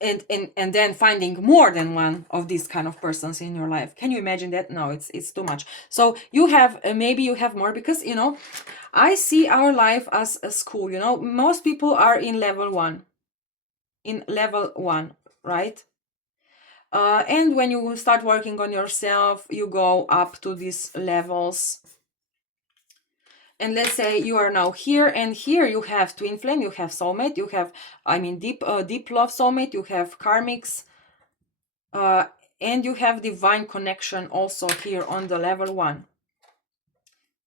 And then finding more than one of these kind of persons in your life. Can you imagine that? No, it's too much. So you have maybe you have more, because you know, I see our life as a school. You know, most people are in level 1, right? And when you start working on yourself, you go up to these levels, And let's say you are now here, and here you have twin flame, you have soulmate, you have, I mean, deep love soulmate, you have karmics, and you have divine connection also here on the level 1.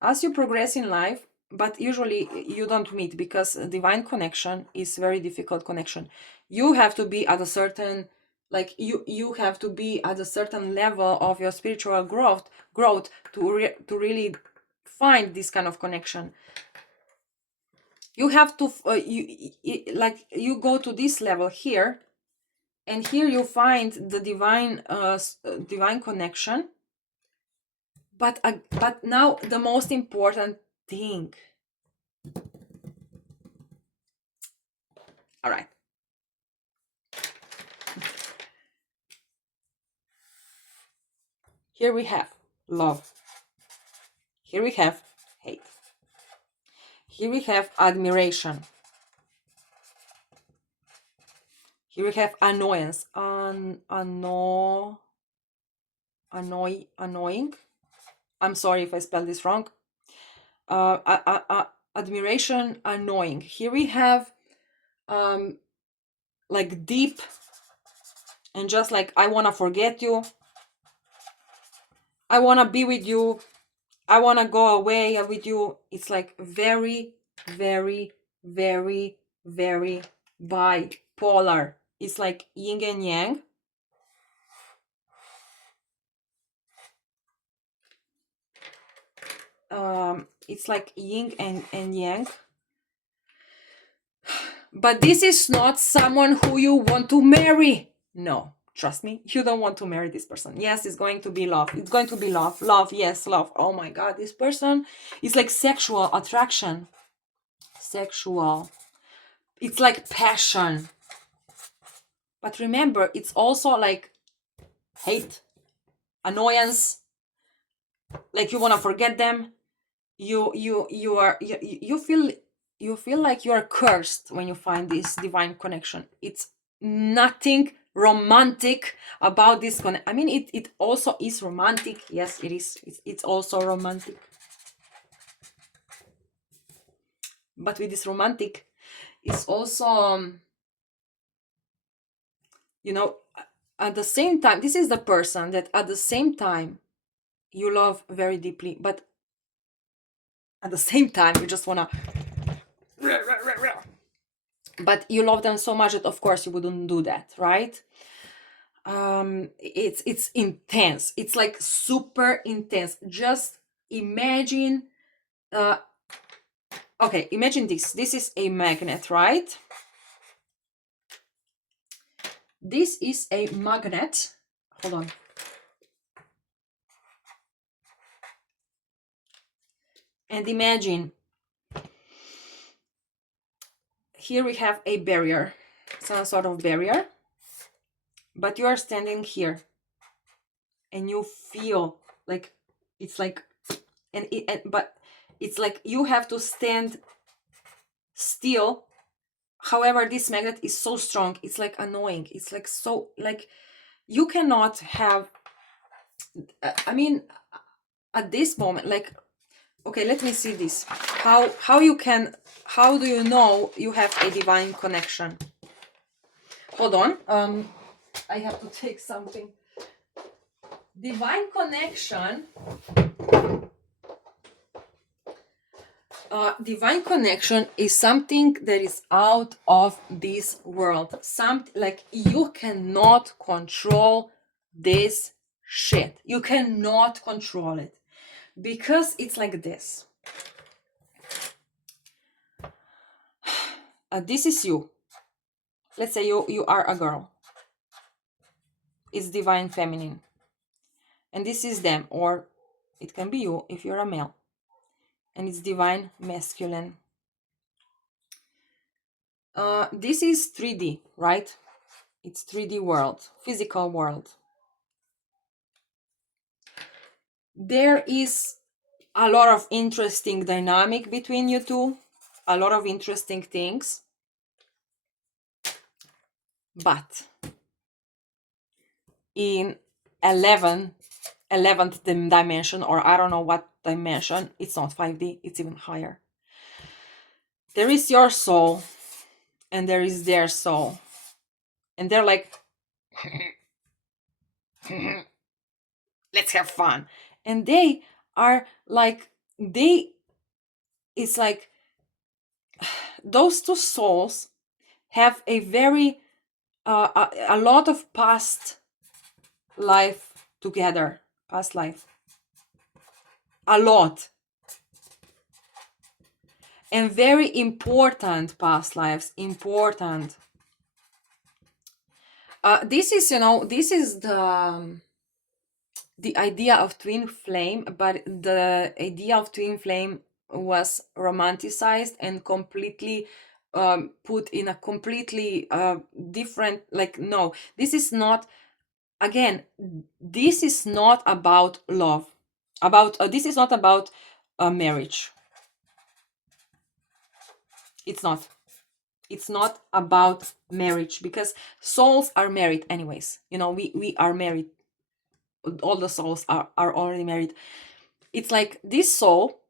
As you progress in life, but usually you don't meet, because divine connection is very difficult connection. You have to be at a certain, like you have to be at a certain level of your spiritual growth to really find this kind of connection. You have to like you go to this level here, and here you find the divine connection. But now the most important thing. All right. Here we have love. Here we have hate. Here we have admiration. Here we have annoyance. Annoying. I'm sorry if I spelled this wrong. Admiration, annoying. Here we have like deep, and just like, I want to forget you. I want to be with you. I want to go away with you. It's like very, very, very, very bipolar. It's like yin and yang. It's like yin and yang. But this is not someone who you want to marry. No, trust me, you don't want to marry this person. Yes, it's going to be love. It's going to be love. Love, yes, love. Oh my God, this person is like sexual attraction. Sexual. It's like passion. But remember, it's also like hate, annoyance. Like you want to forget them. You feel like you are cursed when you find this divine connection. It's nothing romantic about this I mean, it also is romantic. Yes, it is. It's also romantic. But with this romantic, it's also, you know, at the same time, this is the person that at the same time you love very deeply, but at the same time you just wanna, but you love them so much that of course you wouldn't do that, right? It's intense. It's like super intense. Just imagine, okay, imagine this is a magnet, right? This is a magnet. Hold on. And imagine, here we have a barrier, some sort of barrier, but you are standing here and you feel like it's like, but it's like you have to stand still. However, this magnet is so strong, it's like annoying. It's like, so like you cannot have, I mean, at this moment, like, okay, let me see this. How do you know you have a divine connection? Hold on. I have to take something. Divine connection. Divine connection is something that is out of this world. Like you cannot control this shit. You cannot control it, because it's like this. This is you. Let's say you are a girl. It's divine feminine. And this is them, or it can be you if you're a male. And it's divine masculine. This is 3D, right? It's 3D world, physical world. There is a lot of interesting dynamic between you two, a lot of interesting things. But in 11th dimension, or I don't know what dimension. It's not 5D, it's even higher. There is your soul and there is their soul, and they're like, let's have fun. And they are like, they it's like those two souls have a very a lot of past life together, past life, a lot, and very important past lives, important. This is, this is the idea of twin flame, but the idea of twin flame was romanticized and completely put in a completely different, like, no, this is not, again, this is not about love, about this is not about marriage. It's not. It's not about marriage, because souls are married anyways. We are married. All the souls are already married. It's like this soul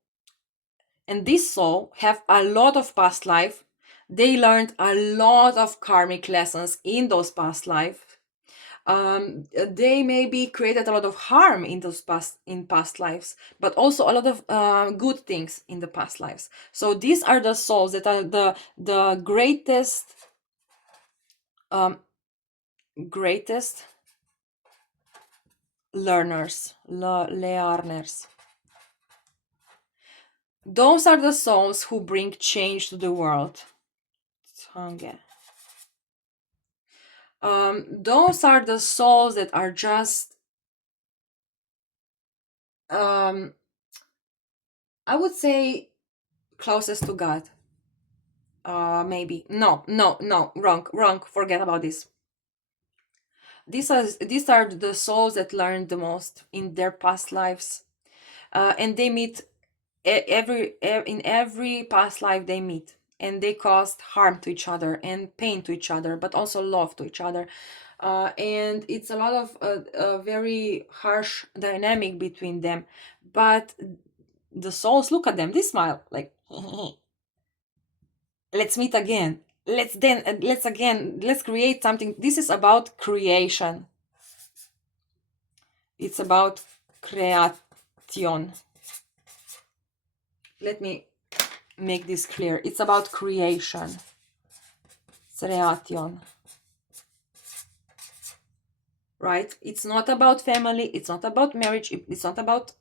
and this soul have a lot of past life. They learned a lot of karmic lessons in those past life. They maybe created a lot of harm in past lives, but also a lot of good things in the past lives. So these are the souls that are the greatest learners. Those are the souls who bring change to the world. Those are the souls that are just, I would say, closest to God. Maybe. No, wrong. Forget about this. These are the souls that learned the most in their past lives, and they meet in every past life they meet, and they caused harm to each other and pain to each other, but also love to each other. And it's a lot of a very harsh dynamic between them, but the souls look at them, they smile like, let's meet again, let's create something. This is about creation. It's about creation. Let me make this clear. It's about creation. Creation. Right? It's not about family. It's not about marriage. It's not about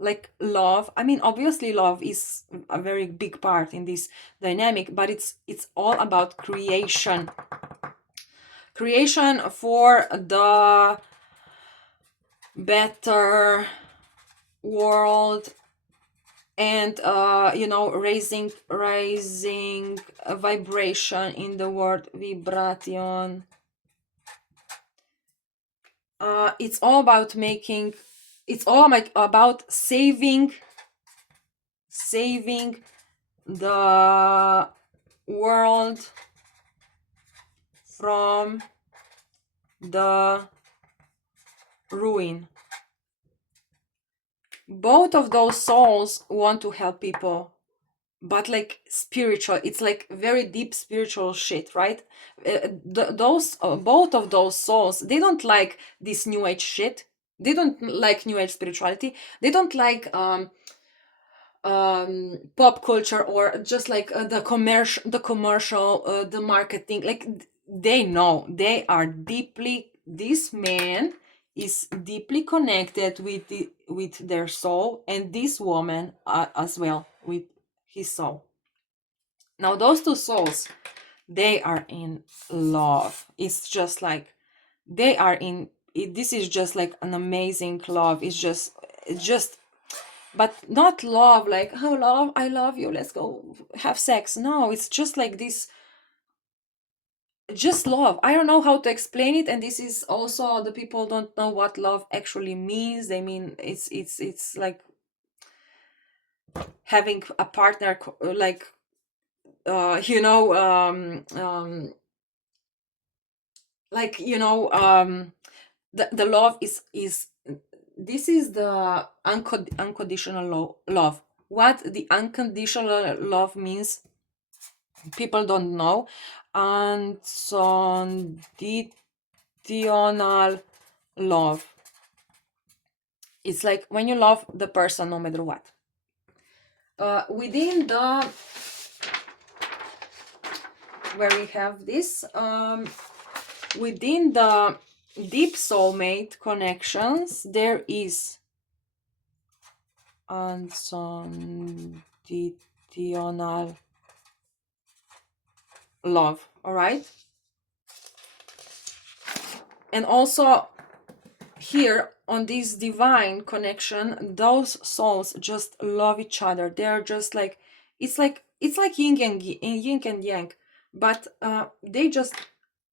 like love. I mean, obviously love is a very big part in this dynamic, but it's all about creation. Creation for the better world, and raising a vibration in the word vibration. It's all about it's all about saving the world from the ruin. Both of those souls want to help people, but like spiritual, it's like very deep spiritual shit, right? Those both of those souls, they don't like this new age shit. They don't like new age spirituality. They don't like pop culture, or just like the commercial, the marketing. Like, they know, they are deeply, this man is deeply connected with their soul, and this woman as well, with his soul. Now those two souls, they are in love. It's just like they are in this is just like an amazing love. It's just but not love like, oh, love, I love you, let's go have sex. No, it's just like this, just love. I don't know how to explain it, and this is also, the people don't know what love actually means. They mean it's like having a partner, like like the love is this is the unconditional love. What the unconditional love means, people don't know. Unconditional love. It's like when you love the person no matter what. Within the, where we have this, within the deep soulmate connections, there is unconditional love. All right. And also here on this divine connection, those souls just love each other. They're just like, it's like yin and yang, but they just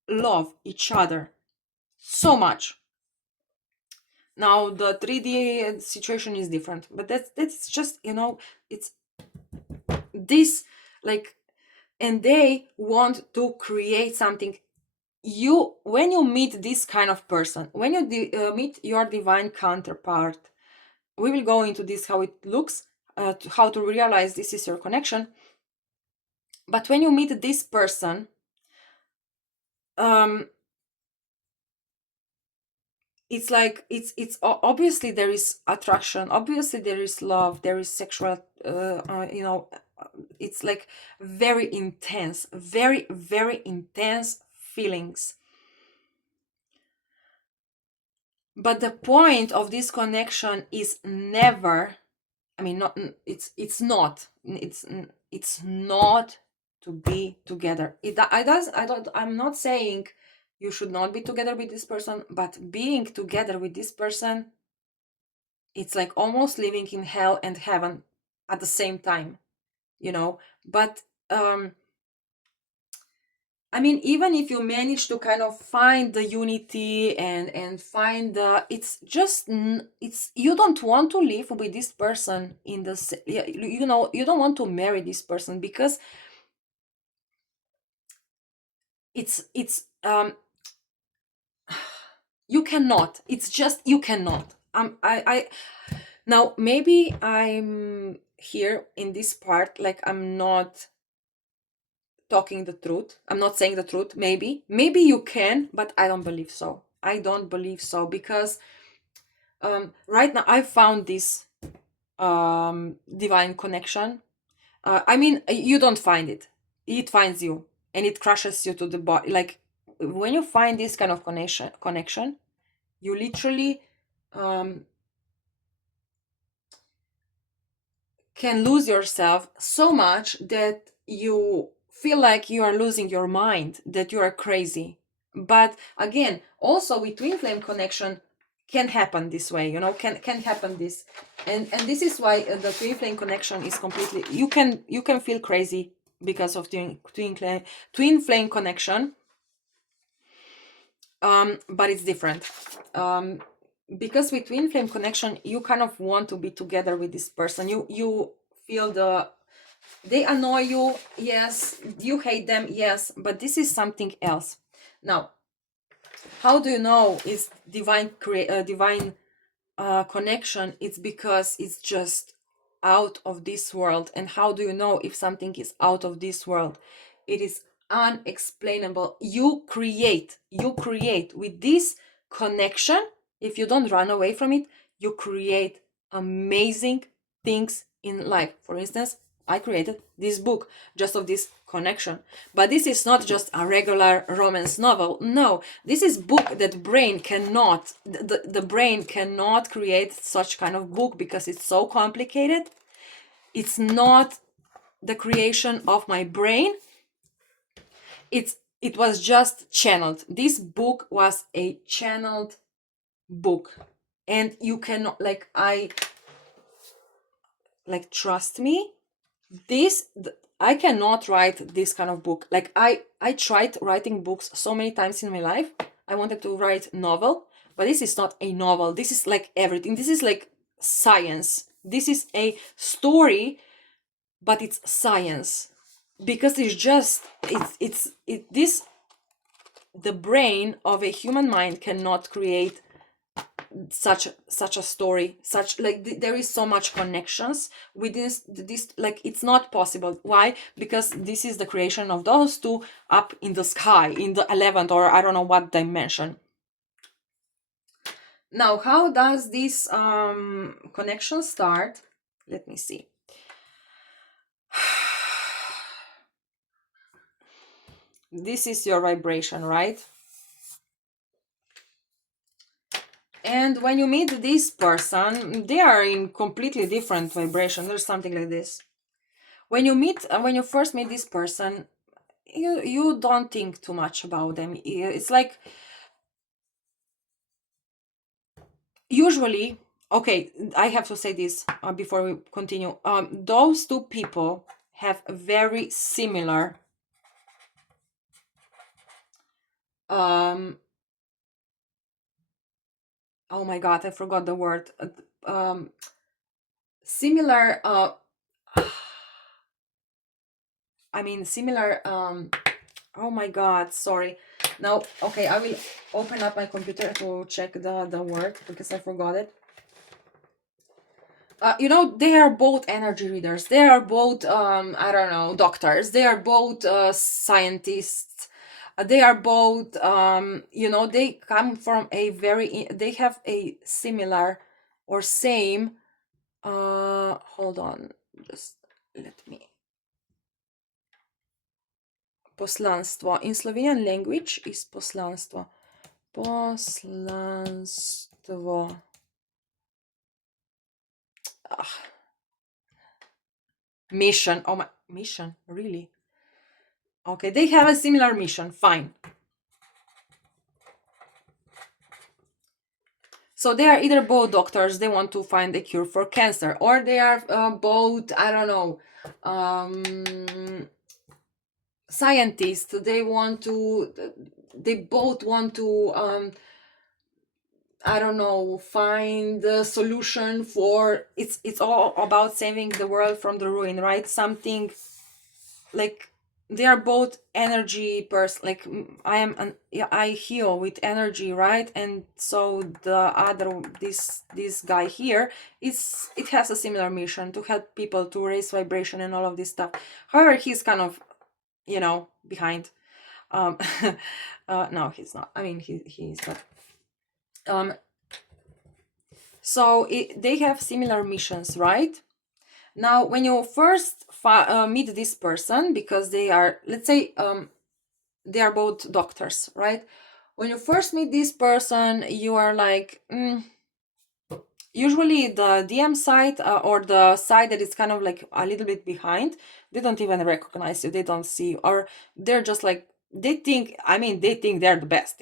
love each other so much. Now the 3D situation is different, but that's just, it's this, like, and they want to create something. When you meet this kind of person, when you meet your divine counterpart, we will go into this, how it looks, how to realize this is your connection. But when you meet this person, it's like, it's obviously there is attraction, obviously there is love, there is sexual, it's like very intense, very, very intense feelings. But the point of this connection is never, I mean, not, it's not, it's not to be together. I'm not saying you should not be together with this person, but being together with this person, it's like almost living in hell and heaven at the same time, but I mean, even if you manage to kind of find the unity and find the, it's just, it's, you don't want to live with this person in the, you don't want to marry this person, because it's you cannot, it's just, you cannot. I now maybe I'm here in this part, like, I'm not talking the truth, I'm not saying the truth. Maybe you can, but I don't believe so. I don't believe so, because right now I found this divine connection. I mean, you don't find it, it finds you, and it crushes you to the body. Like, when you find this kind of connection, you literally can lose yourself so much that you feel like you are losing your mind, that you are crazy. But again, also with twin flame connection can happen this way, can happen this, and this is why the twin flame connection is completely, you can feel crazy because of twin flame connection, but it's different. Because with twin flame connection, you kind of want to be together with this person. You feel they annoy you, yes, you hate them, yes, but this is something else. Now, how do you know it's divine connection? It's because it's just out of this world. And how do you know if something is out of this world? It is unexplainable. You create with this connection. If you don't run away from it, you create amazing things in life. For instance, I created this book just of this connection. But this is not just a regular romance novel. No, this is book that brain cannot, the brain cannot create such kind of book, because it's so complicated. It's not the creation of my brain. It was just channeled. This book was a channeled book. And you cannot, trust me, I cannot write this kind of book. Like, I tried writing books so many times in my life. I wanted to write novel, but this is not a novel. This is like everything. This is like science. This is a story, but it's science, because it's just, this, the brain of a human mind cannot create such a story, such like there is so much connections with this, like it's not possible. Why? Because this is the creation of those two up in the sky, in the 11th, or I don't know what dimension. Now, how does this connection start? Let me see. This is your vibration, right? And when you meet this person, they are in completely different vibration. There's something like this. When you first meet this person, you don't think too much about them. It's like, usually, okay, I have to say this before we continue. Those two people have very similar um oh my god, I forgot the word. Similar I mean similar oh my god, sorry. Now, okay, I will open up my computer to check the word because I forgot it. They are both energy readers. They are both I don't know, doctors. They are both scientists. They are both they come from they have a similar or same hold on, just let me. Poslanstvo. In Slovenian language is poslanstvo. Poslanstvo. Mission. Oh my, mission, really? Okay, they have a similar mission. Fine. So they are either both doctors, they want to find a cure for cancer, or they are both, I don't know, scientists. They both want to I don't know, find a solution for it's all about saving the world from the ruin, right? Something like they are both energy person. Like I heal with energy, right? And so the other this guy here it has a similar mission to help people to raise vibration and all of this stuff. However, he's kind of behind. No, he's not. I mean, he's not. So they have similar missions, right? Now, when you first meet this person, because they are, let's say, they are both doctors, right? When you first meet this person, you are like, usually the DM side or the side that is kind of like a little bit behind, they don't even recognize you. They don't see, or they're just like, they think they're the best,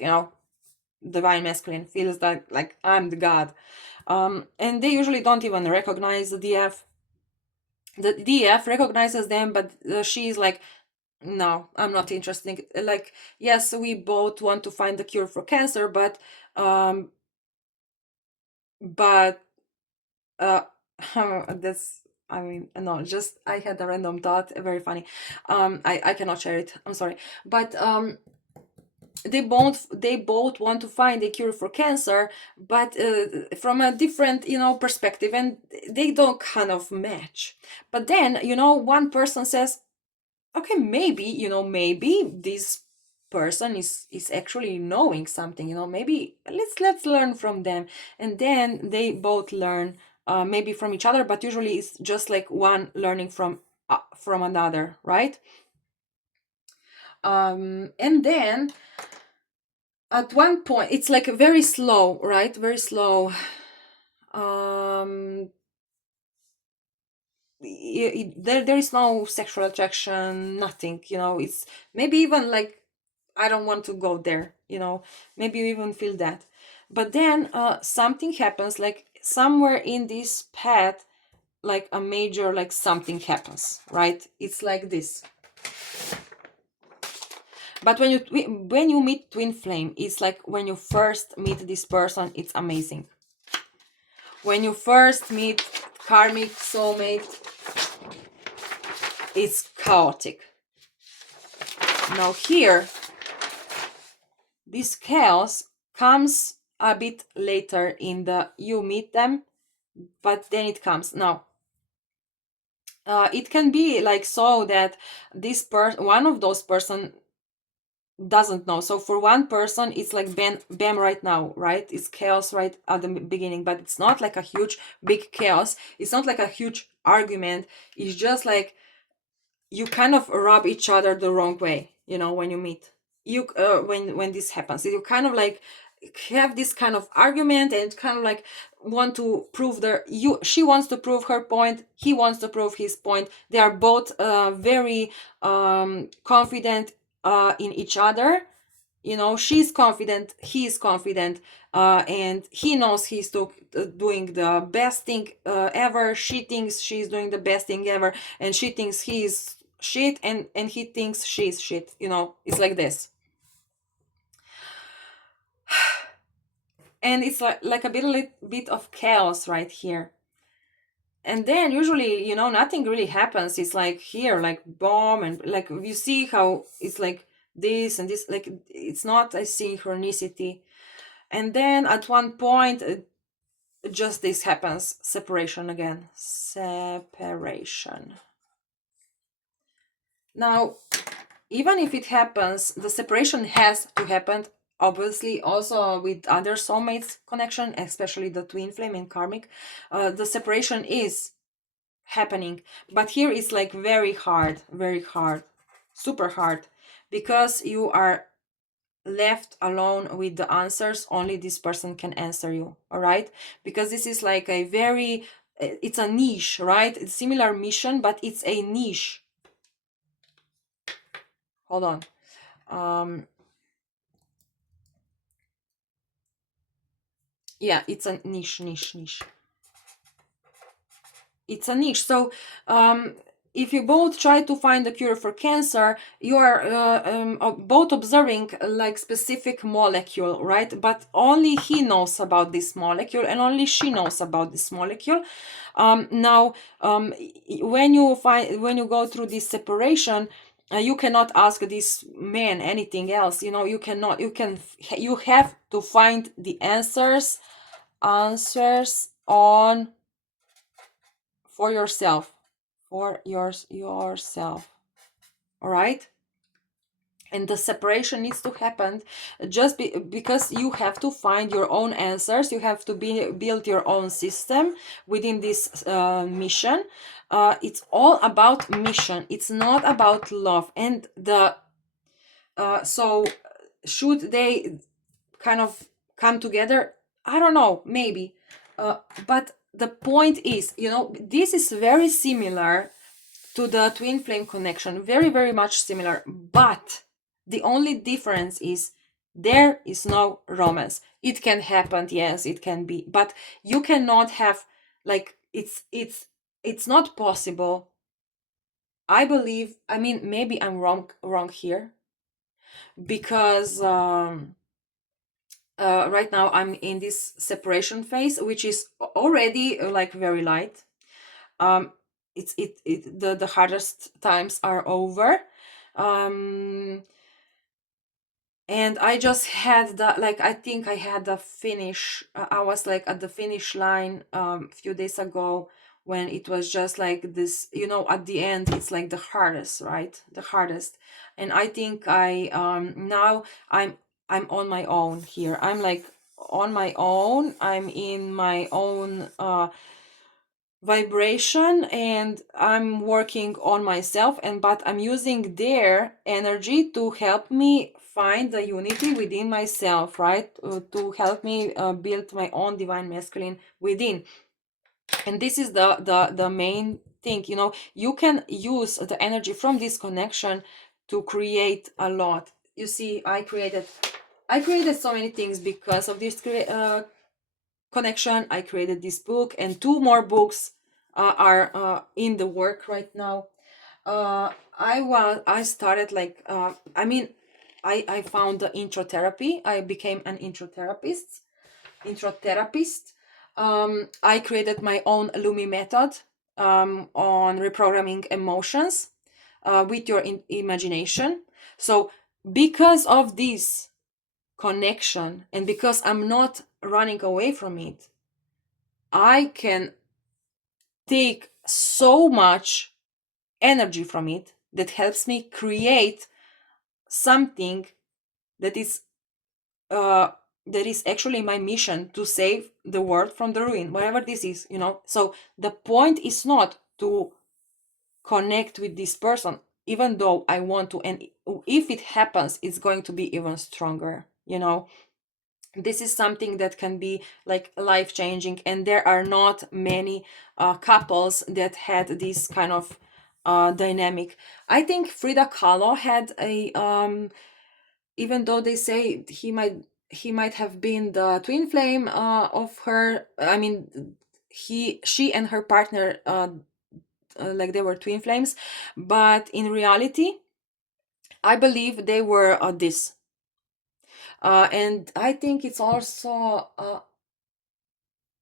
divine masculine feels like I'm the god. And they usually don't even recognize the DF. The DF recognizes them, but she is like, no, I'm not interested. Like, yes, we both want to find the cure for cancer, but that's, I mean, no, just I had a random thought, very funny. I cannot share it. I'm sorry, but they both want to find a cure for cancer, but from a different perspective, and they don't kind of match. But then one person says, okay, maybe this person is actually knowing something, maybe let's learn from them. And then they both learn maybe from each other, but usually it's just like one learning from another, right? And then at one point it's like very slow, right? Very slow. There is no sexual attraction, nothing, it's maybe even like, I don't want to go there, maybe you even feel that. But then something happens, like somewhere in this path, like a major, like something happens, right? It's like this. But when you meet twin flame, it's like when you first meet this person, it's amazing. When you first meet karmic soulmate, it's chaotic. Now here, this chaos comes a bit later in the you meet them, but then it comes now. It can be like so that one of those person doesn't know. So for one person it's like bam right now, right? It's chaos right at the beginning, but it's not like a huge big chaos. It's not like a huge argument. It's just like you kind of rub each other the wrong way, when you meet. You when this happens, you kind of like have this kind of argument and kind of like want to prove their you she wants to prove her point, he wants to prove his point. They are both very confident in each other. She's confident, he's confident, and he knows doing the best thing ever. She thinks she's doing the best thing ever, and she thinks he's shit, and he thinks she's shit. It's like this. And it's like a bit of chaos right here. And then usually, nothing really happens. It's like here, like bomb, and like you see how it's like this and this, like it's not a synchronicity. And then at one point, just this happens. Separation again. Separation. Now, even if it happens, the separation has to happen, obviously, also with other soulmates connection, especially the twin flame and karmic. The separation is happening, but here it's like very hard, super hard, because you are left alone with the answers. Only this person can answer you, all right? Because this is like a very it's a niche, right? It's similar mission, but it's a niche. Hold on. Yeah, it's a niche. It's a niche. So if you both try to find a cure for cancer, you are both observing like specific molecule, right? But only he knows about this molecule, and only she knows about this molecule. Now, when you go through this separation, you cannot ask this man anything else. You cannot. You have to find the answers on for yourself, yourself, all right? And the separation needs to happen just because you have to find your own answers. You have to build your own system within this mission. It's all about mission, it's not about love. And so should they kind of come together? I don't know, maybe. But the point is, this is very similar to the twin flame connection, very, very much similar. But the only difference is there is no romance. It can happen, yes, it can be, but you cannot have like it's not possible. I believe, I mean, maybe I'm wrong here, because right now I'm in this separation phase, which is already like very light. The hardest times are over. And I just had the, like, I think I had the finish. I was like at the finish line a few days ago, when it was just like this, at the end it's like the hardest, right? The hardest. And I think now I'm on my own here. I'm like on my own. I'm in my own vibration, and I'm working on myself, and but I'm using their energy to help me find the unity within myself, right? To help me build my own divine masculine within. And this is the main thing. You can use the energy from this connection to create a lot. You see, I created so many things because of this connection. I created this book, and two more books are in the work right now. I started like I found the intro therapy. I became an intro therapist. I created my own Lumi method on reprogramming emotions with your imagination. So because of this, connection, and because I'm not running away from it, I can take so much energy from it that helps me create something that is uh that is actually my mission to save the world from the ruin, whatever this is, so the point is not to connect with this person, even though I want to, and if it happens, it's going to be even stronger. This is something that can be like life changing, and there are not many couples that had this kind of dynamic. I think Frida Kahlo had a even though they say he might have been the twin flame of her. I mean, she and her partner, like they were twin flames, but in reality I believe they were this and I think it's also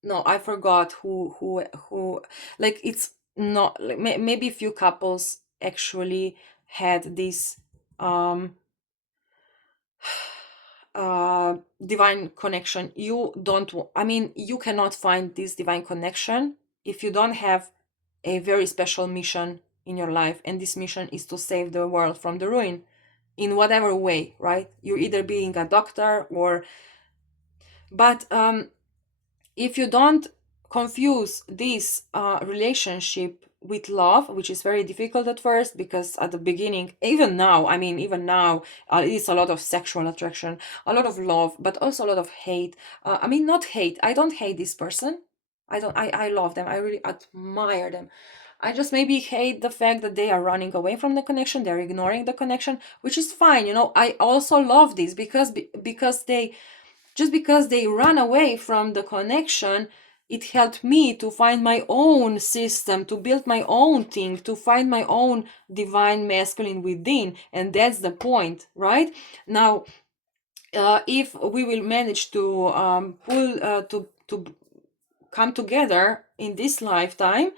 no, I forgot who, like it's not like, maybe a few couples actually had this um divine connection. You don't I mean, you cannot find this divine connection if you don't have a very special mission in your life, and this mission is to save the world from the ruin in whatever way, right? You're either being a doctor or, but if you don't confuse this relationship with love, which is very difficult at first, because at the beginning, even now, it is a lot of sexual attraction, a lot of love, but also a lot of hate. I mean, not hate. I don't hate this person. I don't. I love them. I really admire them. I just maybe hate the fact that they are running away from the connection. They're ignoring the connection, which is fine. I also love this because they just because they ran away from the connection, it helped me to find my own system, to build my own thing, to find my own divine masculine within. And that's the point, right? Now, if we will manage to pull to come together in this lifetime,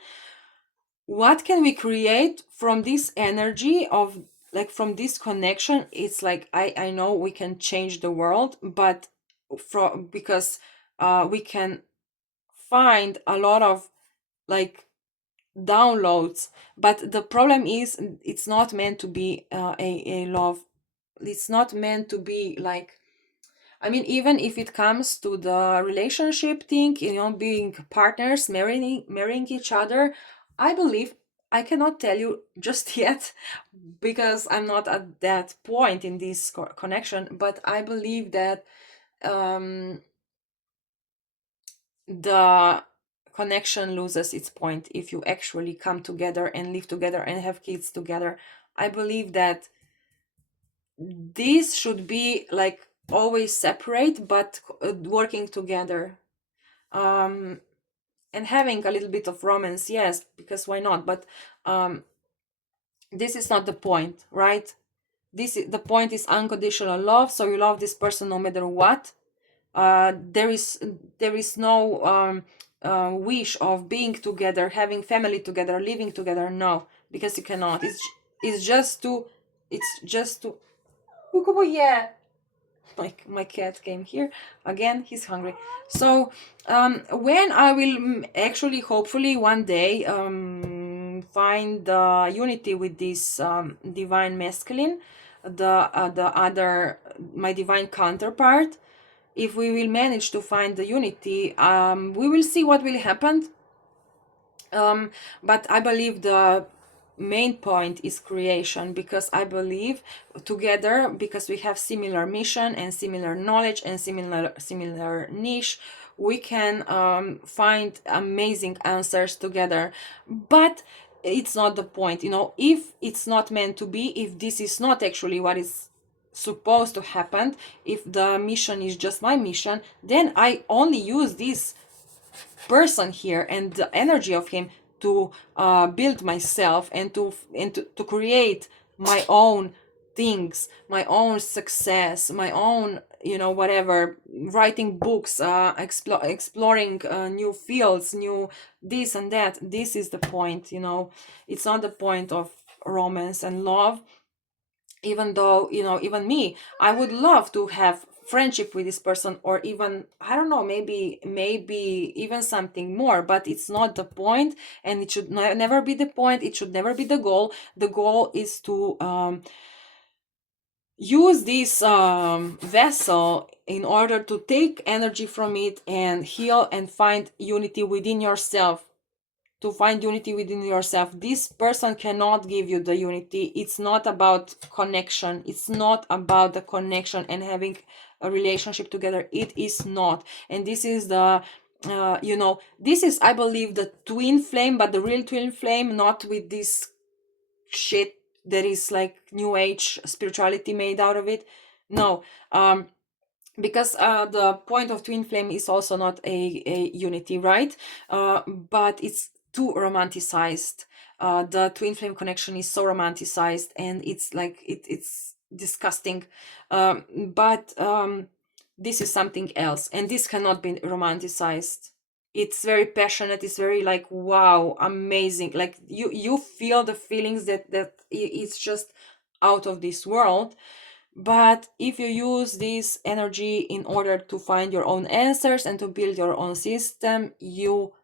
what can we create from this energy of, like, from this connection? It's like I know we can change the world, but because we can find a lot of, like, downloads, but the problem is it's not meant to be a love. It's not meant to be like, I mean, even if it comes to the relationship thing, being partners, marrying each other, I believe, I cannot tell you just yet because I'm not at that point in this connection, but I believe that um, the connection loses its point if you actually come together and live together and have kids together. I believe that this should be like always separate, but working together, um and having a little bit of romance, yes, because why not? But um this is not the point, right? The point is unconditional love, so you love this person no matter what. There is no wish of being together, having family together, living together, no, because you cannot. It's just to it's just to yeah, my cat came here again. He's hungry. So when I will actually, hopefully one day, find the unity with this divine masculine, the other, my divine counterpart, if we will manage to find the unity, we will see what will happen. But I believe the main point is creation, because I believe together, because we have similar mission and similar knowledge and similar niche, we can find amazing answers together. But it's not the point, if it's not meant to be, if this is not actually what is supposed to happen, if the mission is just my mission, then I only use this person here and the energy of him to build myself and to create my own things, my own success, my own, whatever, writing books, exploring new fields, new this and that. This is the point. It's not the point of romance and love. Even though, even me, I would love to have friendship with this person, or even, I don't know, maybe even something more, but it's not the point, and it should never be the point. It should never be the goal. The goal is to use this vessel in order to take energy from it and heal and find unity within yourself. To find unity within yourself. This person cannot give you the unity. It's not about connection. It's not about the connection and having a relationship together. It is not. And this is the this is, I believe, the twin flame, but the real twin flame, not with this shit that is like new age spirituality made out of it. No. Because the point of twin flame is also not a unity, right? But it's too romanticized. The twin flame connection is so romanticized, and it's like it's disgusting. But this is something else, and this cannot be romanticized. It's very passionate. It's very like, wow, amazing. Like you feel the feelings that it's just out of this world. But if you use this energy in order to find your own answers and to build your own system, you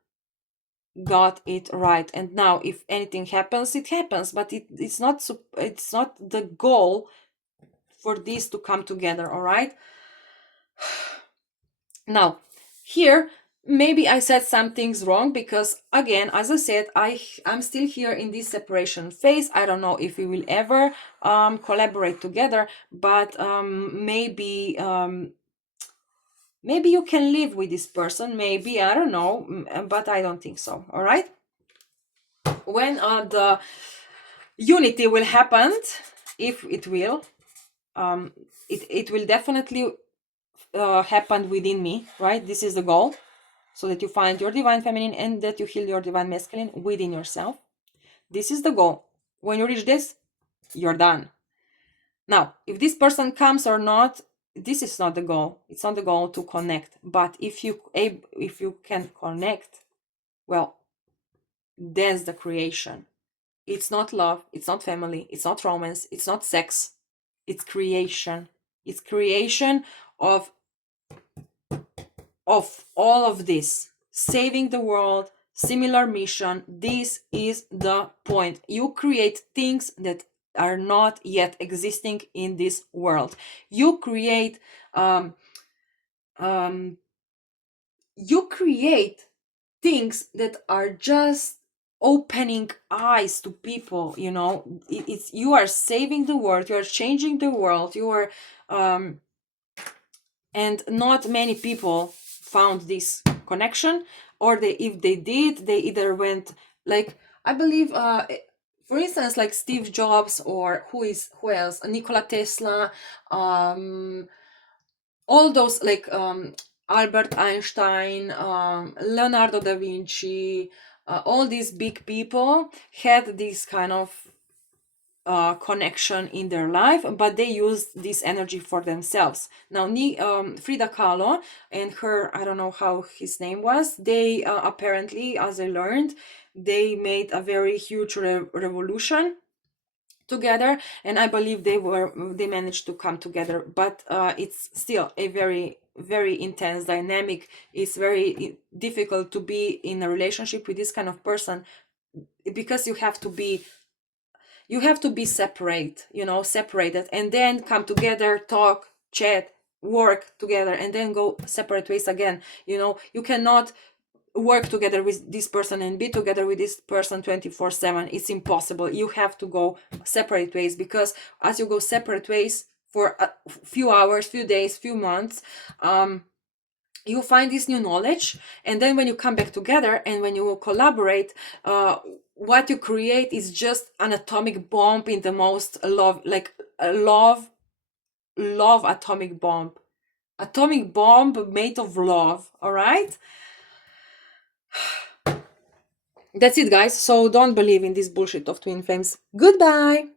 got it right. And now, if anything happens, it happens, but it's not the goal for this to come together. All right. Now, here maybe I said some things wrong, because again, as I said, I'm still here in this separation phase. I don't know if we will ever collaborate together, but maybe you can live with this person. Maybe, I don't know, but I don't think so. All right. When the unity will happen, if it will, it will definitely happen within me, right? This is the goal, so that you find your divine feminine and that you heal your divine masculine within yourself. This is the goal. When you reach this, you're done. Now, if this person comes or not, this is not the goal. It's not the goal to connect. But if you can connect, well, that's the creation. It's not love, it's not family, it's not romance, it's not sex. It's creation. It's creation of all of this. Saving the world, similar mission. This is the point. You create things that are not yet existing in this world. You create you create things that are just opening eyes to people. It's you are saving the world, you are changing the world, you are and not many people found this connection, or if they did, they either went, like, I believe, for instance, like Steve Jobs, or who else, Nikola Tesla, all those, like, Albert Einstein, Leonardo da Vinci, all these big people had this kind of connection in their life, but they used this energy for themselves. Now, Frida Kahlo and her, I don't know how his name was, they apparently, as I learned, they made a very huge revolution together, and I believe they managed to come together, but it's still a very, very intense dynamic. It's very difficult to be in a relationship with this kind of person, because you have to be separated, and then come together, talk, chat, work together, and then go separate ways again. You cannot work together with this person and be together with this person 24/7. It's impossible. You have to go separate ways, because as you go separate ways for a few hours, few days, few months, you find this new knowledge, and then when you come back together and when you collaborate, what you create is just an atomic bomb in the most love, like a love atomic bomb made of love. All right, that's it, guys. So don't believe in this bullshit of twin flames. Goodbye.